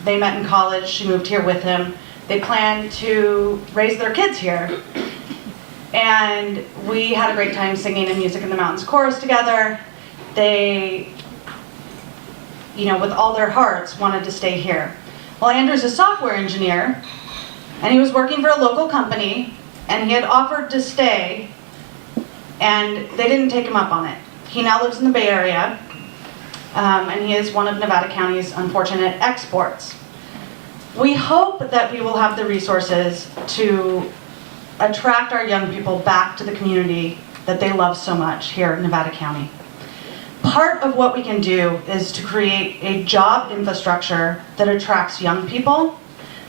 They met in college. She moved here with him. They planned to raise their kids here. And we had a great time singing in Music in the Mountains chorus together. They, you know, with all their hearts, wanted to stay here. Well, Andrew's a software engineer, and he was working for a local company, and he had offered to stay, and they didn't take him up on it. He now lives in the Bay Area, and he is one of Nevada County's unfortunate exports. We hope that we will have the resources to attract our young people back to the community that they love so much here in Nevada County. Part of what we can do is to create a job infrastructure that attracts young people,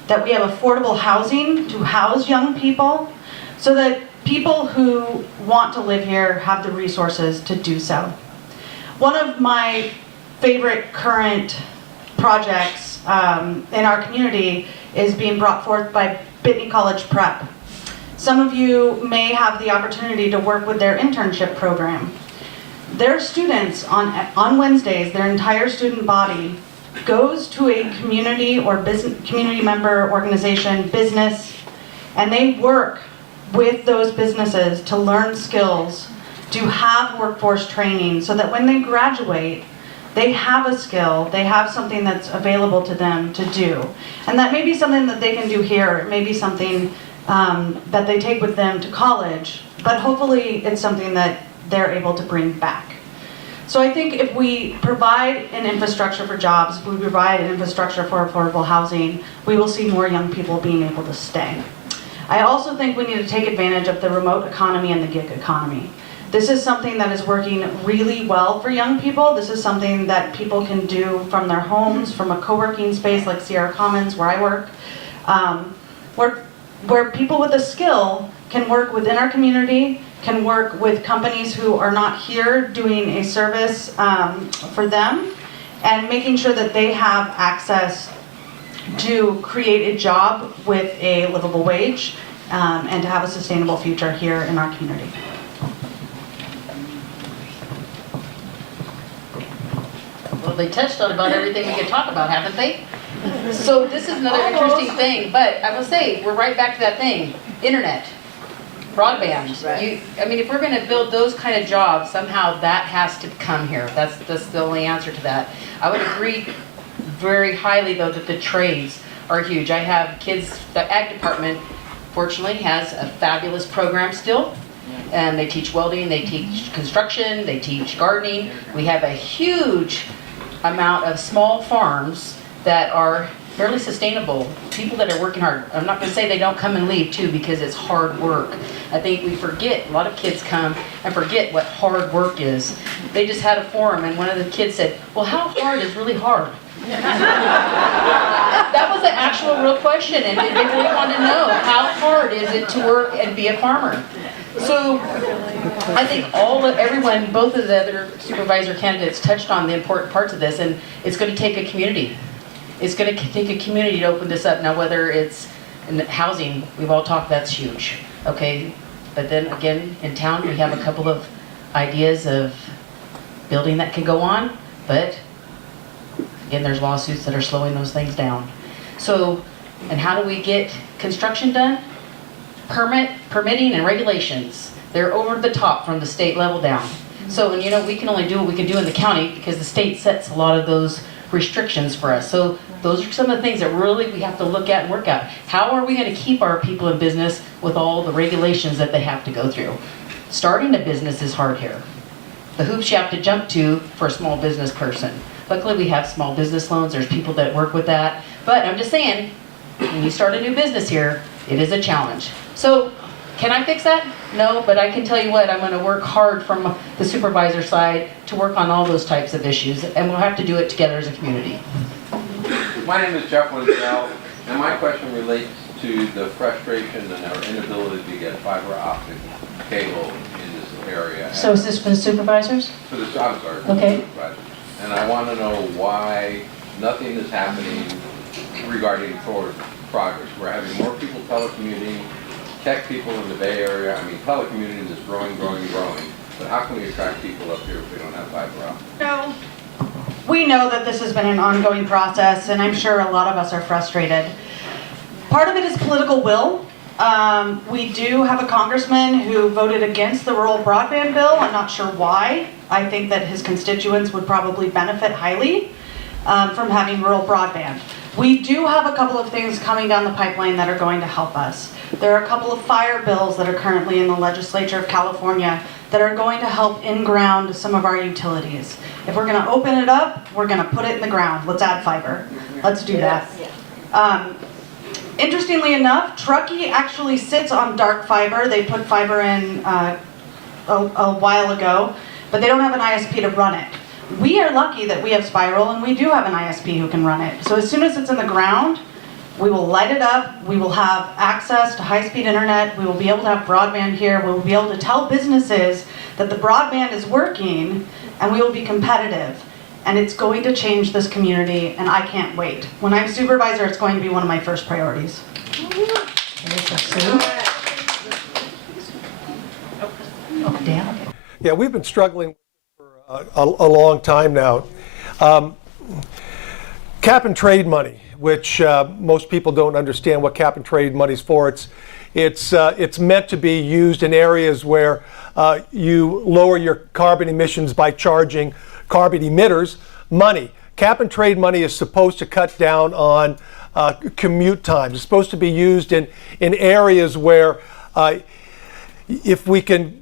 that we have affordable housing to house young people, so that people who want to live here have the resources to do so. One of my favorite current projects in our community is being brought forth by Bitney College Prep. Some of you may have the opportunity to work with their internship program. Their students on Wednesdays, their entire student body goes to a community or community member organization, business, and they work with those businesses to learn skills, to have workforce training, so that when they graduate, they have a skill, they have something that's available to them to do. And that may be something that they can do here, it may be something that they take with them to college, but hopefully it's something that they're able to bring back. So I think if we provide an infrastructure for jobs, if we provide an infrastructure for affordable housing, we will see more young people being able to stay. I also think we need to take advantage of the remote economy and the gig economy. This is something that is working really well for young people. This is something that people can do from their homes, from a co-working space like Sierra Commons, where I work, where people with a skill can work within our community, can work with companies who are not here doing a service for them, and making sure that they have access to create a job with a livable wage and to have a sustainable future here in our community. Well, they touched on about everything we could talk about, haven't they? So this is another interesting thing, but I will say, we're right back to that thing, internet, broadband. Right. I mean, if we're gonna build those kind of jobs, somehow that has to come here. That's the only answer to that. I would agree very highly, though, that the trades are huge. I have kids, the ag department, fortunately, has a fabulous program still. And they teach welding, they teach construction, they teach gardening. We have a huge amount of small farms that are fairly sustainable. People that are working hard. I'm not gonna say they don't come and leave too, because it's hard work. I think we forget, a lot of kids come and forget what hard work is. They just had a forum and one of the kids said, well, how hard is really hard? That was an actual real question, and they really want to know, how hard is it to work and be a farmer? So I think everyone, both of the other supervisor candidates touched on the important parts of this, and it's going to take a community. It's going to take a community to open this up. Now, whether it's in housing, we've all talked, that's huge, okay? But then again, in town, we have a couple of ideas of building that can go on, but again, there's lawsuits that are slowing those things down. So, and how do we get construction done? Permitting and regulations. They're over the top from the state level down. So, and you know, we can only do what we can do in the county because the state sets a lot of those restrictions for us. So those are some of the things that really we have to look at and work out. How are we going to keep our people in business with all the regulations that they have to go through? Starting a business is hard here. The hoops you have to jump to for a small business person. Luckily we have small business loans, there's people that work with that. But I'm just saying, when you start a new business here, it is a challenge. So, can I fix that? No, but I can tell you what, I'm going to work hard from the supervisor side to work on all those types of issues, and we'll have to do it together as a community. My name is Jeff Winsell, and my question relates to the frustration and our inability to get fiber optic cable in this area. So is this for the supervisors? For the, I'm sorry, for Okay. the supervisors. And I want to know why nothing is happening regarding forward progress. We're having more people telecommuting, tech people in the Bay Area. I mean, telecommuting is growing. But how can we attract people up here if we don't have fiber optic? No. We know that this has been an ongoing process, and I'm sure a lot of us are frustrated. Part of it is political will. We do have a congressman who voted against the rural broadband bill. I'm not sure why. I think that his constituents would probably benefit highly from having rural broadband. We do have a couple of things coming down the pipeline that are going to help us. There are a couple of fire bills that are currently in the legislature of California that are going to help in-ground some of our utilities. If we're going to open it up, we're going to put it in the ground. Let's add fiber. Let's do that. Interestingly enough, Truckee actually sits on dark fiber. They put fiber in a while ago, but they don't have an ISP to run it. We are lucky that we have Spiral, and we do have an ISP who can run it. So as soon as it's in the ground, we will light it up, we will have access to high-speed internet, we will be able to have broadband here, we will be able to tell businesses that the broadband is working, and we will be competitive. And it's going to change this community, and I can't wait. When I'm supervisor, it's going to be one of my first priorities. Yeah, we've been struggling for a long time now. Cap and trade money, which most people don't understand what cap and trade money is for. It's meant to be used in areas where you lower your carbon emissions by charging carbon emitters money. Cap and trade money is supposed to cut down on commute times. It's supposed to be used in areas where if we can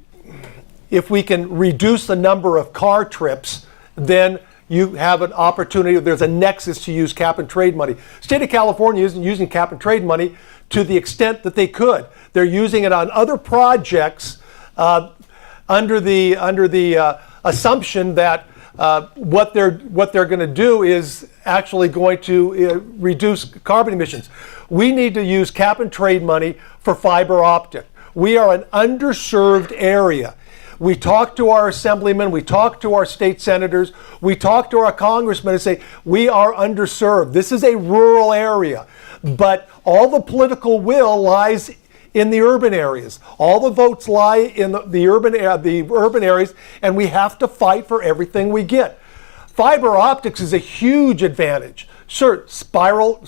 reduce the number of car trips, then you have an opportunity, there's a nexus to use cap and trade money. State of California isn't using cap and trade money to the extent that they could. They're using it on other projects under the assumption that what they're going to do is actually going to reduce carbon emissions. We need to use cap and trade money for fiber optic. We are an underserved area. We talk to our assemblymen, we talk to our state senators, we talk to our congressmen and say, we are underserved. This is a rural area, but all the political will lies in the urban areas. All the votes lie in the urban areas, and we have to fight for everything we get. Fiber optics is a huge advantage. Sure, spiral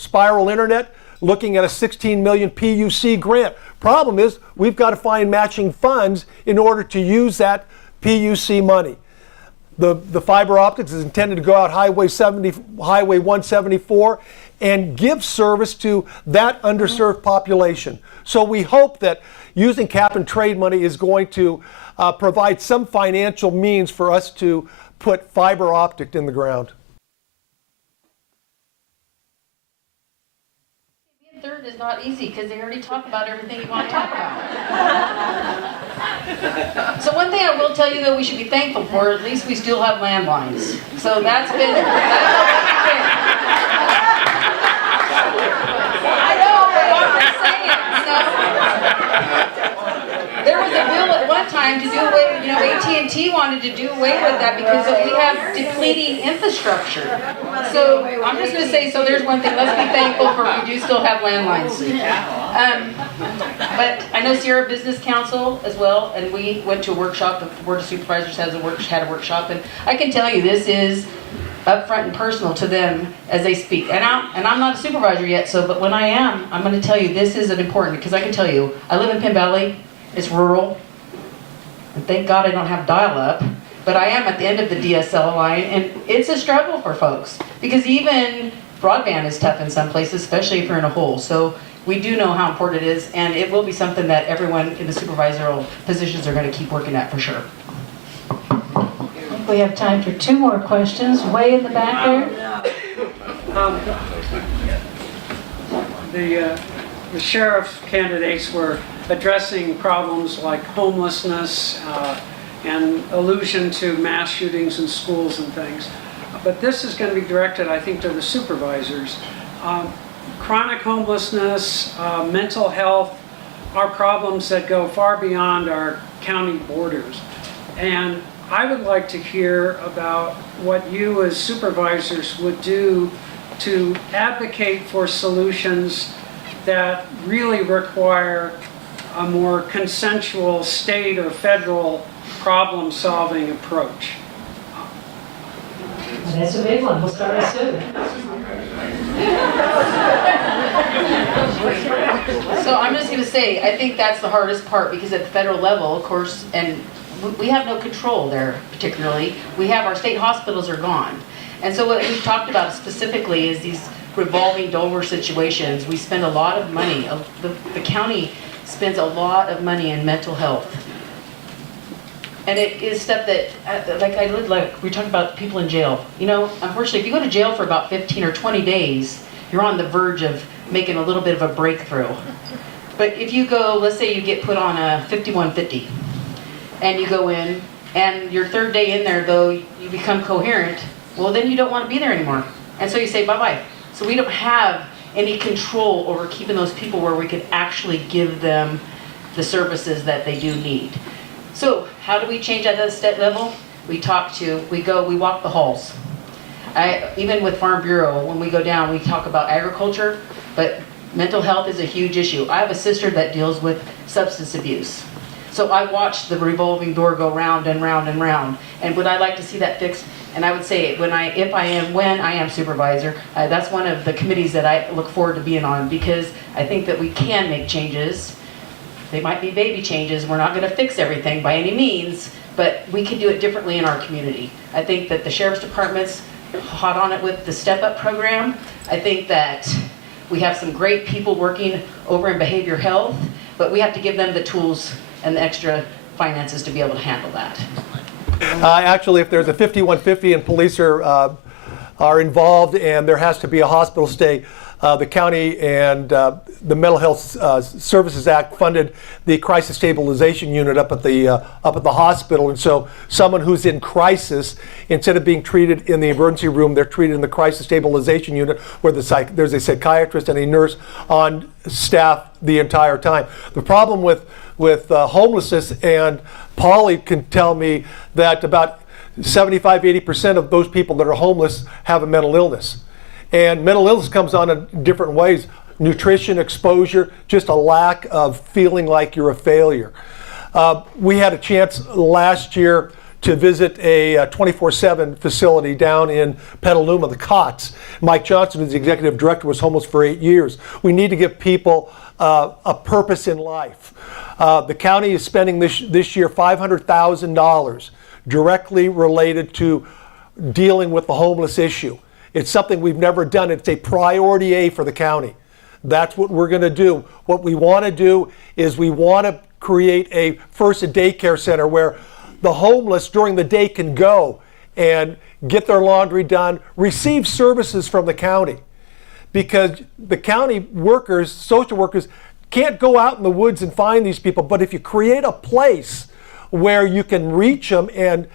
internet, looking at a 16 million PUC grant. Problem is, we've got to find matching funds in order to use that PUC money. The fiber optics is intended to go out Highway 174 and give service to that underserved population. So we hope that using cap and trade money is going to provide some financial means for us to put fiber optic in the ground. Third is not easy because they already talk about everything you want to talk about. So one thing I will tell you though we should be thankful for, at least we still have landlines. So that's been, time to do away, you know, AT&T wanted to do away with that because we have depleting infrastructure. So I'm just gonna say, so there's one thing, let's be thankful for we do still have landlines. But I know Sierra Business Council as well, and we went to a workshop, the Board of Supervisors had a workshop, and I can tell you this is upfront and personal to them as they speak. And I'm not a supervisor yet, so, but when I am, I'm gonna tell you this is an important, because I can tell you, I live in Penn Valley, it's rural, and thank God I don't have dial-up, but I am at the end of the DSL line, and it's a struggle for folks, because even broadband is tough in some places, especially if you're in a hole. So we do know how important it is, and it will be something that everyone in the supervisorial positions are gonna keep working at for sure. We have time for 2 more questions. Way in the back there. The sheriff's candidates were addressing problems like homelessness and allusion to mass shootings in schools and things. But this is going to be directed, I think, to the supervisors. Chronic homelessness, mental health are problems that go far beyond our county borders. And I would like to hear about what you as supervisors would do to advocate for solutions that really require a more consensual state or federal problem-solving approach. That's a big one. We'll start with Sue. So I'm just gonna say, I think that's the hardest part, because at the federal level, of course, and we have no control there particularly. We have, our state hospitals are gone. And so what we've talked about specifically is these revolving door situations. We spend a lot of money, the county spends a lot of money in mental health. And it is stuff that, we talked about people in jail. You know, unfortunately, if you go to jail for about 15 or 20 days, you're on the verge of making a little bit of a breakthrough. But if you go, let's say you get put on a 5150, and you go in, and your 3rd day in there, though, you become coherent, well, then you don't want to be there anymore. And so you say bye-bye. So we don't have any control over keeping those people where we could actually give them the services that they do need. So how do we change at that state level? We walk the halls. Even with Farm Bureau, when we go down, we talk about agriculture, but mental health is a huge issue. I have a sister that deals with substance abuse. So I watched the revolving door go round and round and round. And would I like to see that fixed? And I would say, when I am supervisor, that's one of the committees that I look forward to being on, because I think that we can make changes. They might be baby changes. We're not going to fix everything by any means, but we can do it differently in our community. I think that the sheriff's department's hot on it with the Step Up program. I think that we have some great people working over in behavior health, but we have to give them the tools and the extra finances to be able to handle that. Actually, if there's a 5150 and police are involved and there has to be a hospital stay, the county and the Mental Health Services Act funded the crisis stabilization unit up at the hospital, and so someone who's in crisis, instead of being treated in the emergency room, they're treated in the crisis stabilization unit, where there's a psychiatrist and a nurse on staff the entire time. The problem with homelessness, and Polly can tell me that about 75-80% of those people that are homeless have a mental illness. And mental illness comes on in different ways. Nutrition, exposure, just a lack of feeling like you're a failure. We had a chance last year to visit a 24/7 facility down in Petaluma, the COTS. Mike Johnson, who's the executive director, was homeless for 8 years. We need to give people a purpose in life. The county is spending this year $500,000 directly related to dealing with the homeless issue. It's something we've never done. It's a priority A for the county. That's what we're going to do. What we want to do is we want to create a first daycare center where the homeless during the day can go and get their laundry done, receive services from the county. Because the county workers, social workers, can't go out in the woods and find these people. But if you create a place where you can reach them and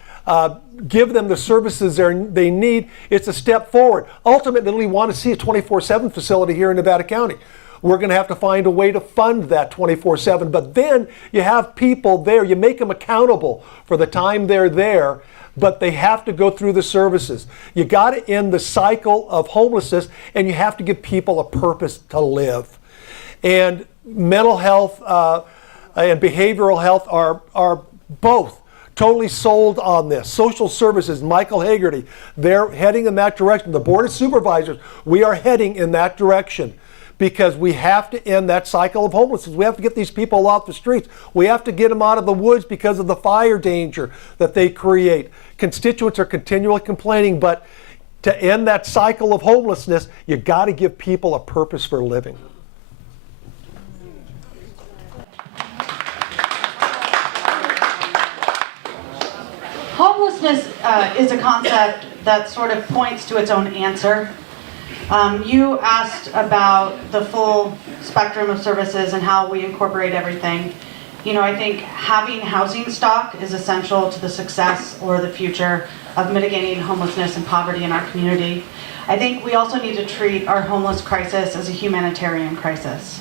give them the services they need, it's a step forward. Ultimately, we want to see a 24/7 facility here in Nevada County. we're going to have to find a way to fund that 24/7. But then you have people there, you make them accountable for the time they're there, but they have to go through the services. You got to end the cycle of homelessness, and you have to give people a purpose to live. And mental health and behavioral health are both totally sold on this. Social services, Michael Hagerty, they're heading in that direction. The Board of Supervisors, we are heading in that direction because we have to end that cycle of homelessness. We have to get these people off the streets. We have to get them out of the woods because of the fire danger that they create. Constituents are continually complaining, but to end that cycle of homelessness, you got to give people a purpose for living. Homelessness is a concept that sort of points to its own answer. You asked about the full spectrum of services and how we incorporate everything. You know, I think having housing stock is essential to the success or the future of mitigating homelessness and poverty in our community. I think we also need to treat our homeless crisis as a humanitarian crisis.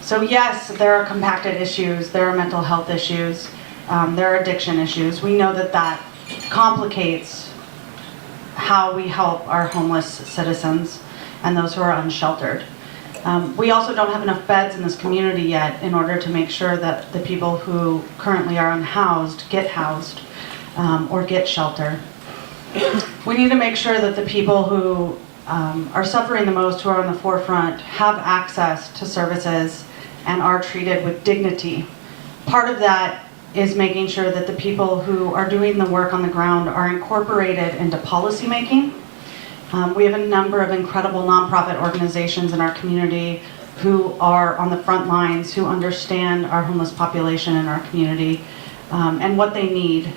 So yes, there are compacted issues, there are mental health issues, there are addiction issues. We know that that complicates how we help our homeless citizens and those who are unsheltered. We also don't have enough beds in this community yet in order to make sure that the people who currently are unhoused get housed or get shelter. We need to make sure that the people who are suffering the most, who are on the forefront, have access to services and are treated with dignity. Part of that is making sure that the people who are doing the work on the ground are incorporated into policymaking. We have a number of incredible nonprofit organizations in our community who are on the front lines, who understand our homeless population in our community and what they need.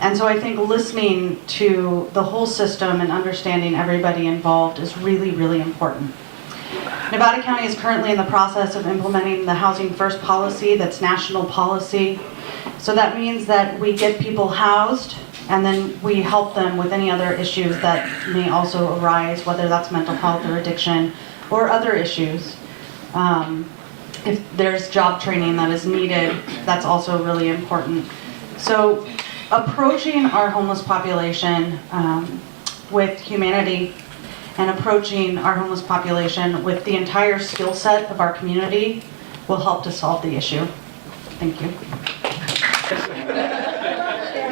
And so I think listening to the whole system and understanding everybody involved is really, really important. Nevada County is currently in the process of implementing the Housing First policy that's national policy. So that means that we get people housed and then we help them with any other issues that may also arise, whether that's mental health or addiction or other issues. If there's job training that is needed, that's also really important. So approaching our homeless population with humanity and approaching our homeless population with the entire skill set of our community will help to solve the issue. Thank you.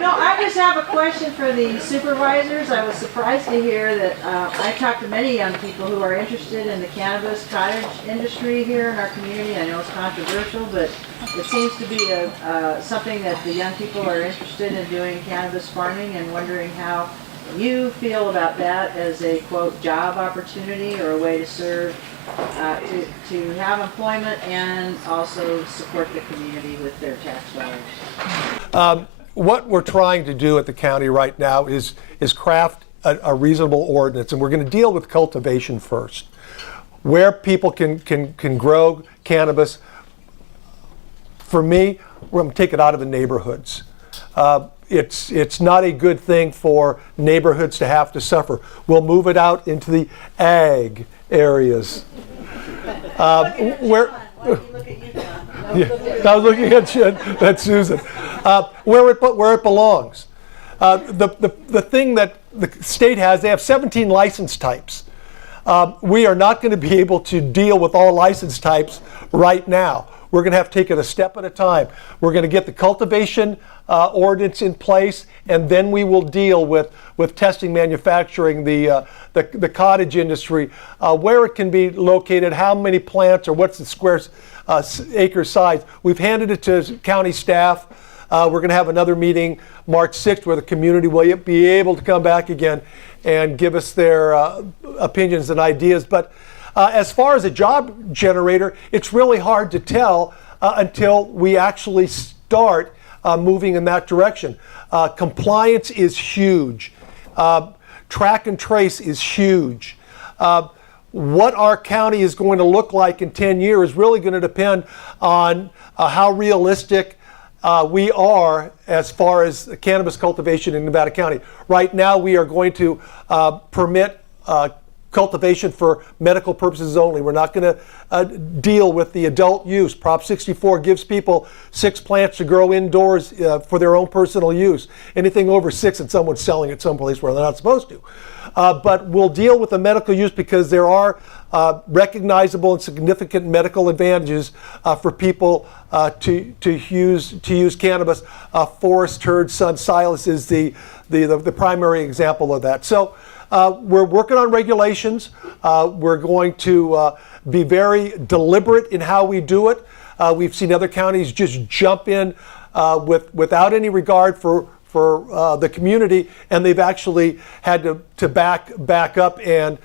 No, I just have a question for the supervisors. I was surprised to hear that I talked to many young people who are interested in the cannabis cottage industry here in our community. I know it's controversial, but it seems to be something that the young people are interested in doing cannabis farming and wondering how you feel about that as a, quote, job opportunity or a way to serve, to have employment and also support the community with their tax dollars. What we're trying to do at the county right now is craft a reasonable ordinance, and we're going to deal with cultivation first. Where people can grow cannabis, for me, we're going to take it out of the neighborhoods. It's not a good thing for neighborhoods to have to suffer. We'll move it out into the ag areas. Where yeah, I was looking at Susan. Where it belongs. The thing that the state has, they have 17 license types. We are not going to be able to deal with all license types right now. We're going to have to take it a step at a time. We're going to get the cultivation ordinance in place, and then we will deal with testing, manufacturing, the cottage industry, where it can be located, how many plants, or what's the square acre size. We've handed it to county staff. We're going to have another meeting March 6th where the community will be able to come back again and give us their opinions and ideas. But as far as a job generator, it's really hard to tell until we actually start moving in that direction. Compliance is huge. Track and trace is huge. What our county is going to look like in 10 years is really going to depend on how realistic we are as far as cannabis cultivation in Nevada County. Right now, we are going to permit cultivation for medical purposes only. We're not going to deal with the adult use. Prop 64 gives people 6 plants to grow indoors for their own personal use. Anything over 6 and someone's selling it someplace where they're not supposed to. But we'll deal with the medical use because there are recognizable and significant medical advantages for people to use cannabis. Forest Herd Sun Silas is the primary example of that. So we're working on regulations. We're going to be very deliberate in how we do it. We've seen other counties just jump in without any regard for the community, and they've actually had to back up and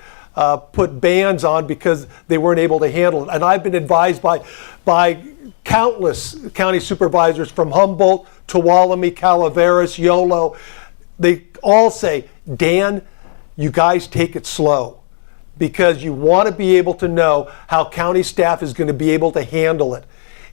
put bans on because they weren't able to handle it. And I've been advised by countless county supervisors from Humboldt, Tuolumne, Calaveras, Yolo. They all say, Dan, you guys take it slow, because you want to be able to know how county staff is going to be able to handle it.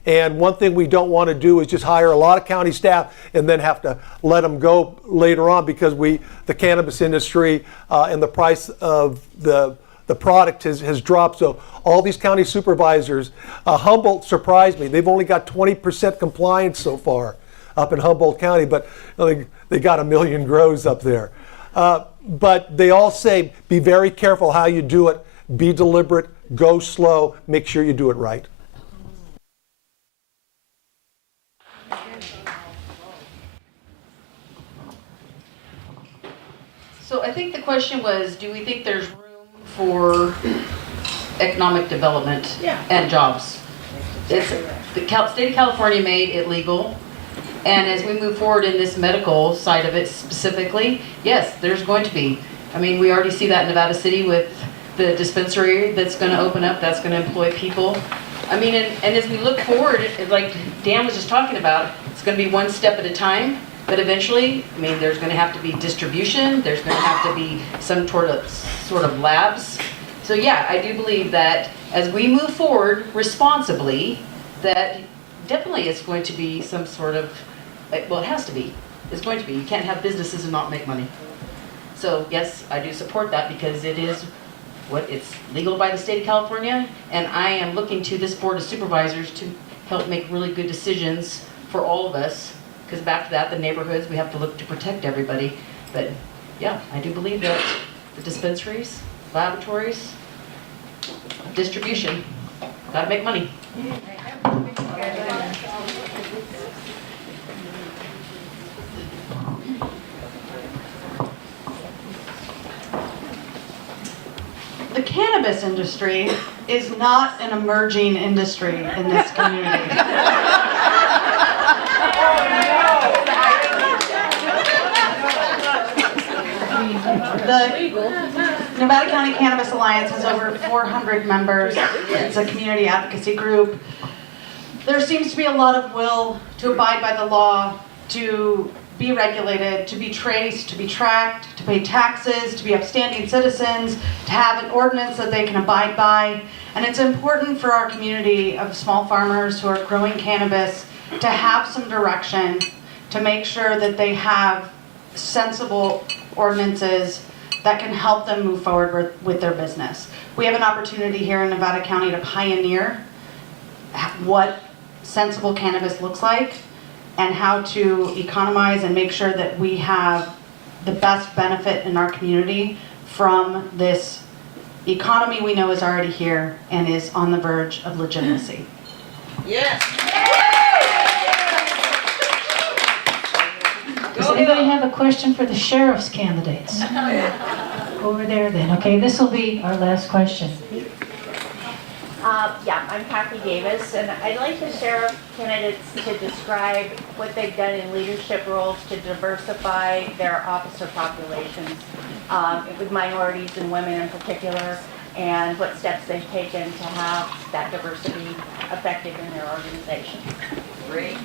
And one thing we don't want to do is just hire a lot of county staff and then have to let them go later on, because the cannabis industry and the price of the product has dropped. So all these county supervisors, Humboldt surprised me. They've only got 20% compliance so far up in Humboldt County, but they got 1 million grows up there. But they all say, be very careful how you do it, be deliberate, go slow, make sure you do it right. So I think the question was, do we think there's room for economic development and jobs? The state of California made it legal. And as we move forward in this medical side of it specifically, yes, there's going to be. I mean, we already see that in Nevada City with the dispensary that's going to open up, that's going to employ people. I mean, and as we look forward, like Dan was just talking about, it's going to be one step at a time. But eventually, I mean, there's going to have to be distribution. There's going to have to be some sort of labs. So yeah, I do believe that as we move forward responsibly, that definitely it's going to be some sort of, well, it has to be. It's going to be. You can't have businesses and not make money. So yes, I do support that, because it's legal by the state of California, and I am looking to this board of supervisors to help make really good decisions for all of us. Because back to that, the neighborhoods, we have to look to protect everybody. But yeah, I do believe that the dispensaries, laboratories, distribution, gotta make money. The cannabis industry is not an emerging industry in this community. The Nevada County Cannabis Alliance has over 400 members. It's a community advocacy group. There seems to be a lot of will to abide by the law, to be regulated, to be traced, to be tracked, to pay taxes, to be upstanding citizens, to have an ordinance that they can abide by. And it's important for our community of small farmers who are growing cannabis to have some direction, to make sure that they have sensible ordinances that can help them move forward with their business. We have an opportunity here in Nevada County to pioneer what sensible cannabis looks like and how to economize and make sure that we have the best benefit in our community from this economy we know is already here and is on the verge of legitimacy. Yes. Does anybody have a question for the sheriff's candidates? Over there then. Okay, this will be our last question. Yeah, I'm Kathy Davis, and I'd like the sheriff candidates to describe what they've done in leadership roles to diversify their officer populations, with minorities and women in particular, and what steps they've taken to have that diversity effective in their organization.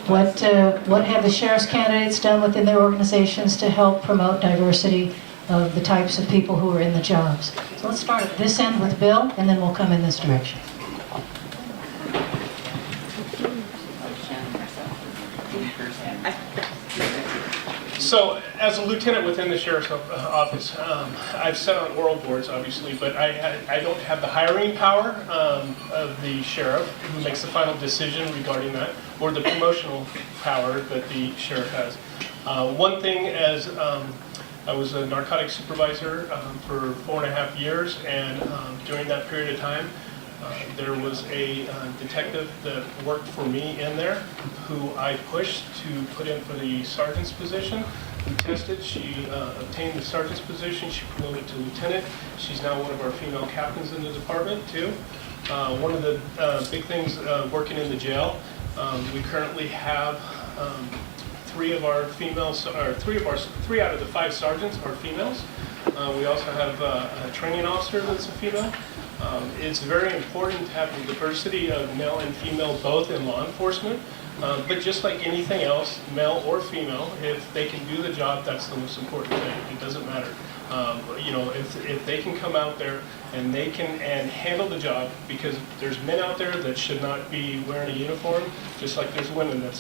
What have the sheriff's candidates done within their organizations to help promote diversity of the types of people who are in the jobs? So let's start at this end with Bill, and then we'll come in this direction. So, as a lieutenant within the sheriff's office, I've sat on oral boards, obviously, but I don't have the hiring power of the sheriff, who makes the final decision regarding that, or the promotional power that the sheriff has. One thing, as I was a narcotics supervisor for 4.5 years, and during that period of time, there was a detective that worked for me in there who I pushed to put in for the sergeant's position. We tested, she obtained the sergeant's position, she promoted to lieutenant. She's now one of our female captains in the department too. One of the big things working in the jail, we currently have three out of the 5 sergeants are females. We also have a training officer that's a female. It's very important to have the diversity of male and female both in law enforcement, but just like anything else, male or female, if they can do the job, that's the most important thing. It doesn't matter. You know, if they can come out there and they can handle the job, because there's men out there that should not be wearing a uniform, just like there's women that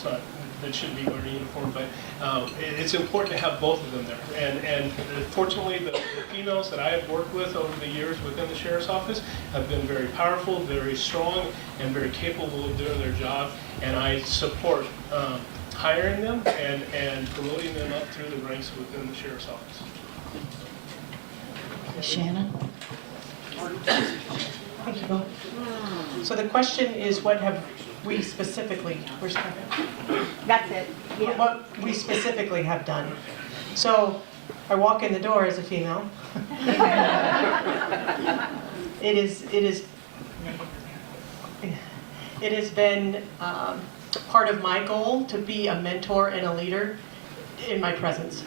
should be wearing a uniform, but it's important to have both of them there. And fortunately, the females that I have worked with over the years within the sheriff's office have been very powerful, very strong, and very capable of doing their job. And I support hiring them and promoting them up through the ranks within the sheriff's office. Shannon? Thank you, Bill. So the question is, what have we specifically, That's it. Yeah. what we specifically have done. So I walk in the door as a female. It has been part of my goal to be a mentor and a leader in my presence.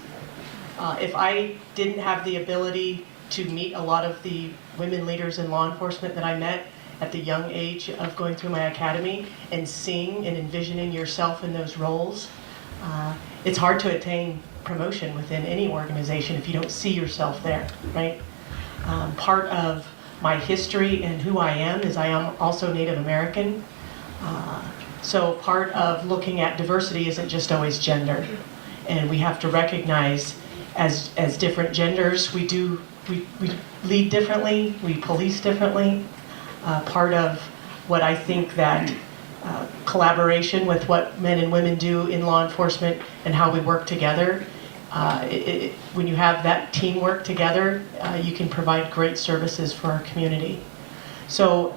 If I didn't have the ability to meet a lot of the women leaders in law enforcement that I met at the young age of going through my academy and seeing and envisioning yourself in those roles, it's hard to attain promotion within any organization if you don't see yourself there, right? Part of my history and who I am is I am also Native American. So part of looking at diversity isn't just always gender. And we have to recognize as different genders, we lead differently, we police differently. Part of what I think that collaboration with what men and women do in law enforcement and how we work together, when you have that teamwork together, you can provide great services for our community. So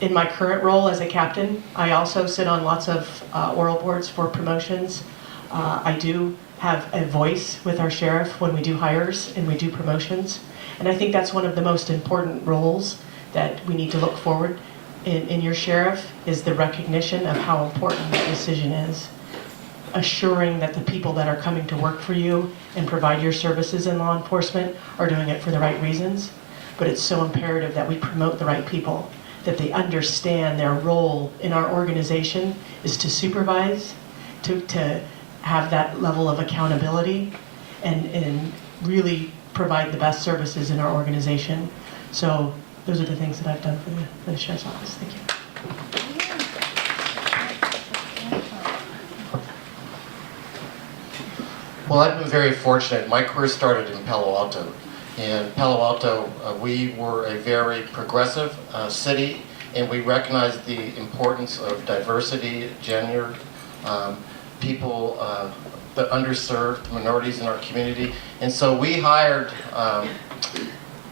in my current role as a captain, I also sit on lots of oral boards for promotions. I do have a voice with our sheriff when we do hires and we do promotions. And I think that's one of the most important roles that we need to look forward in your sheriff, is the recognition of how important that decision is. Assuring that the people that are coming to work for you and provide your services in law enforcement are doing it for the right reasons. But it's so imperative that we promote the right people, that they understand their role in our organization is to supervise, to have that level of accountability, and really provide the best services in our organization. So those are the things that I've done for the sheriff's office. Thank you. Well, I've been very fortunate. My career started in Palo Alto. In Palo Alto, we were a very progressive city, and we recognized the importance of diversity, gender, people, the underserved minorities in our community. And so we hired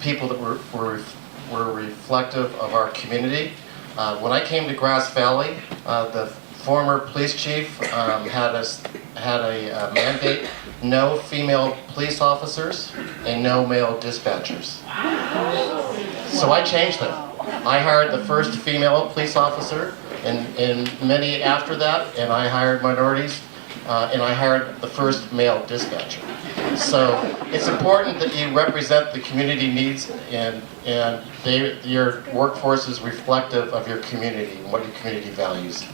people that were reflective of our community. When I came to Grass Valley, the former police chief had a mandate: no female police officers and no male dispatchers. So I changed them. I hired the first female police officer, and many after that, and I hired minorities, and I hired the first male dispatcher. So it's important that you represent the community needs, and your workforce is reflective of your community and what your community values.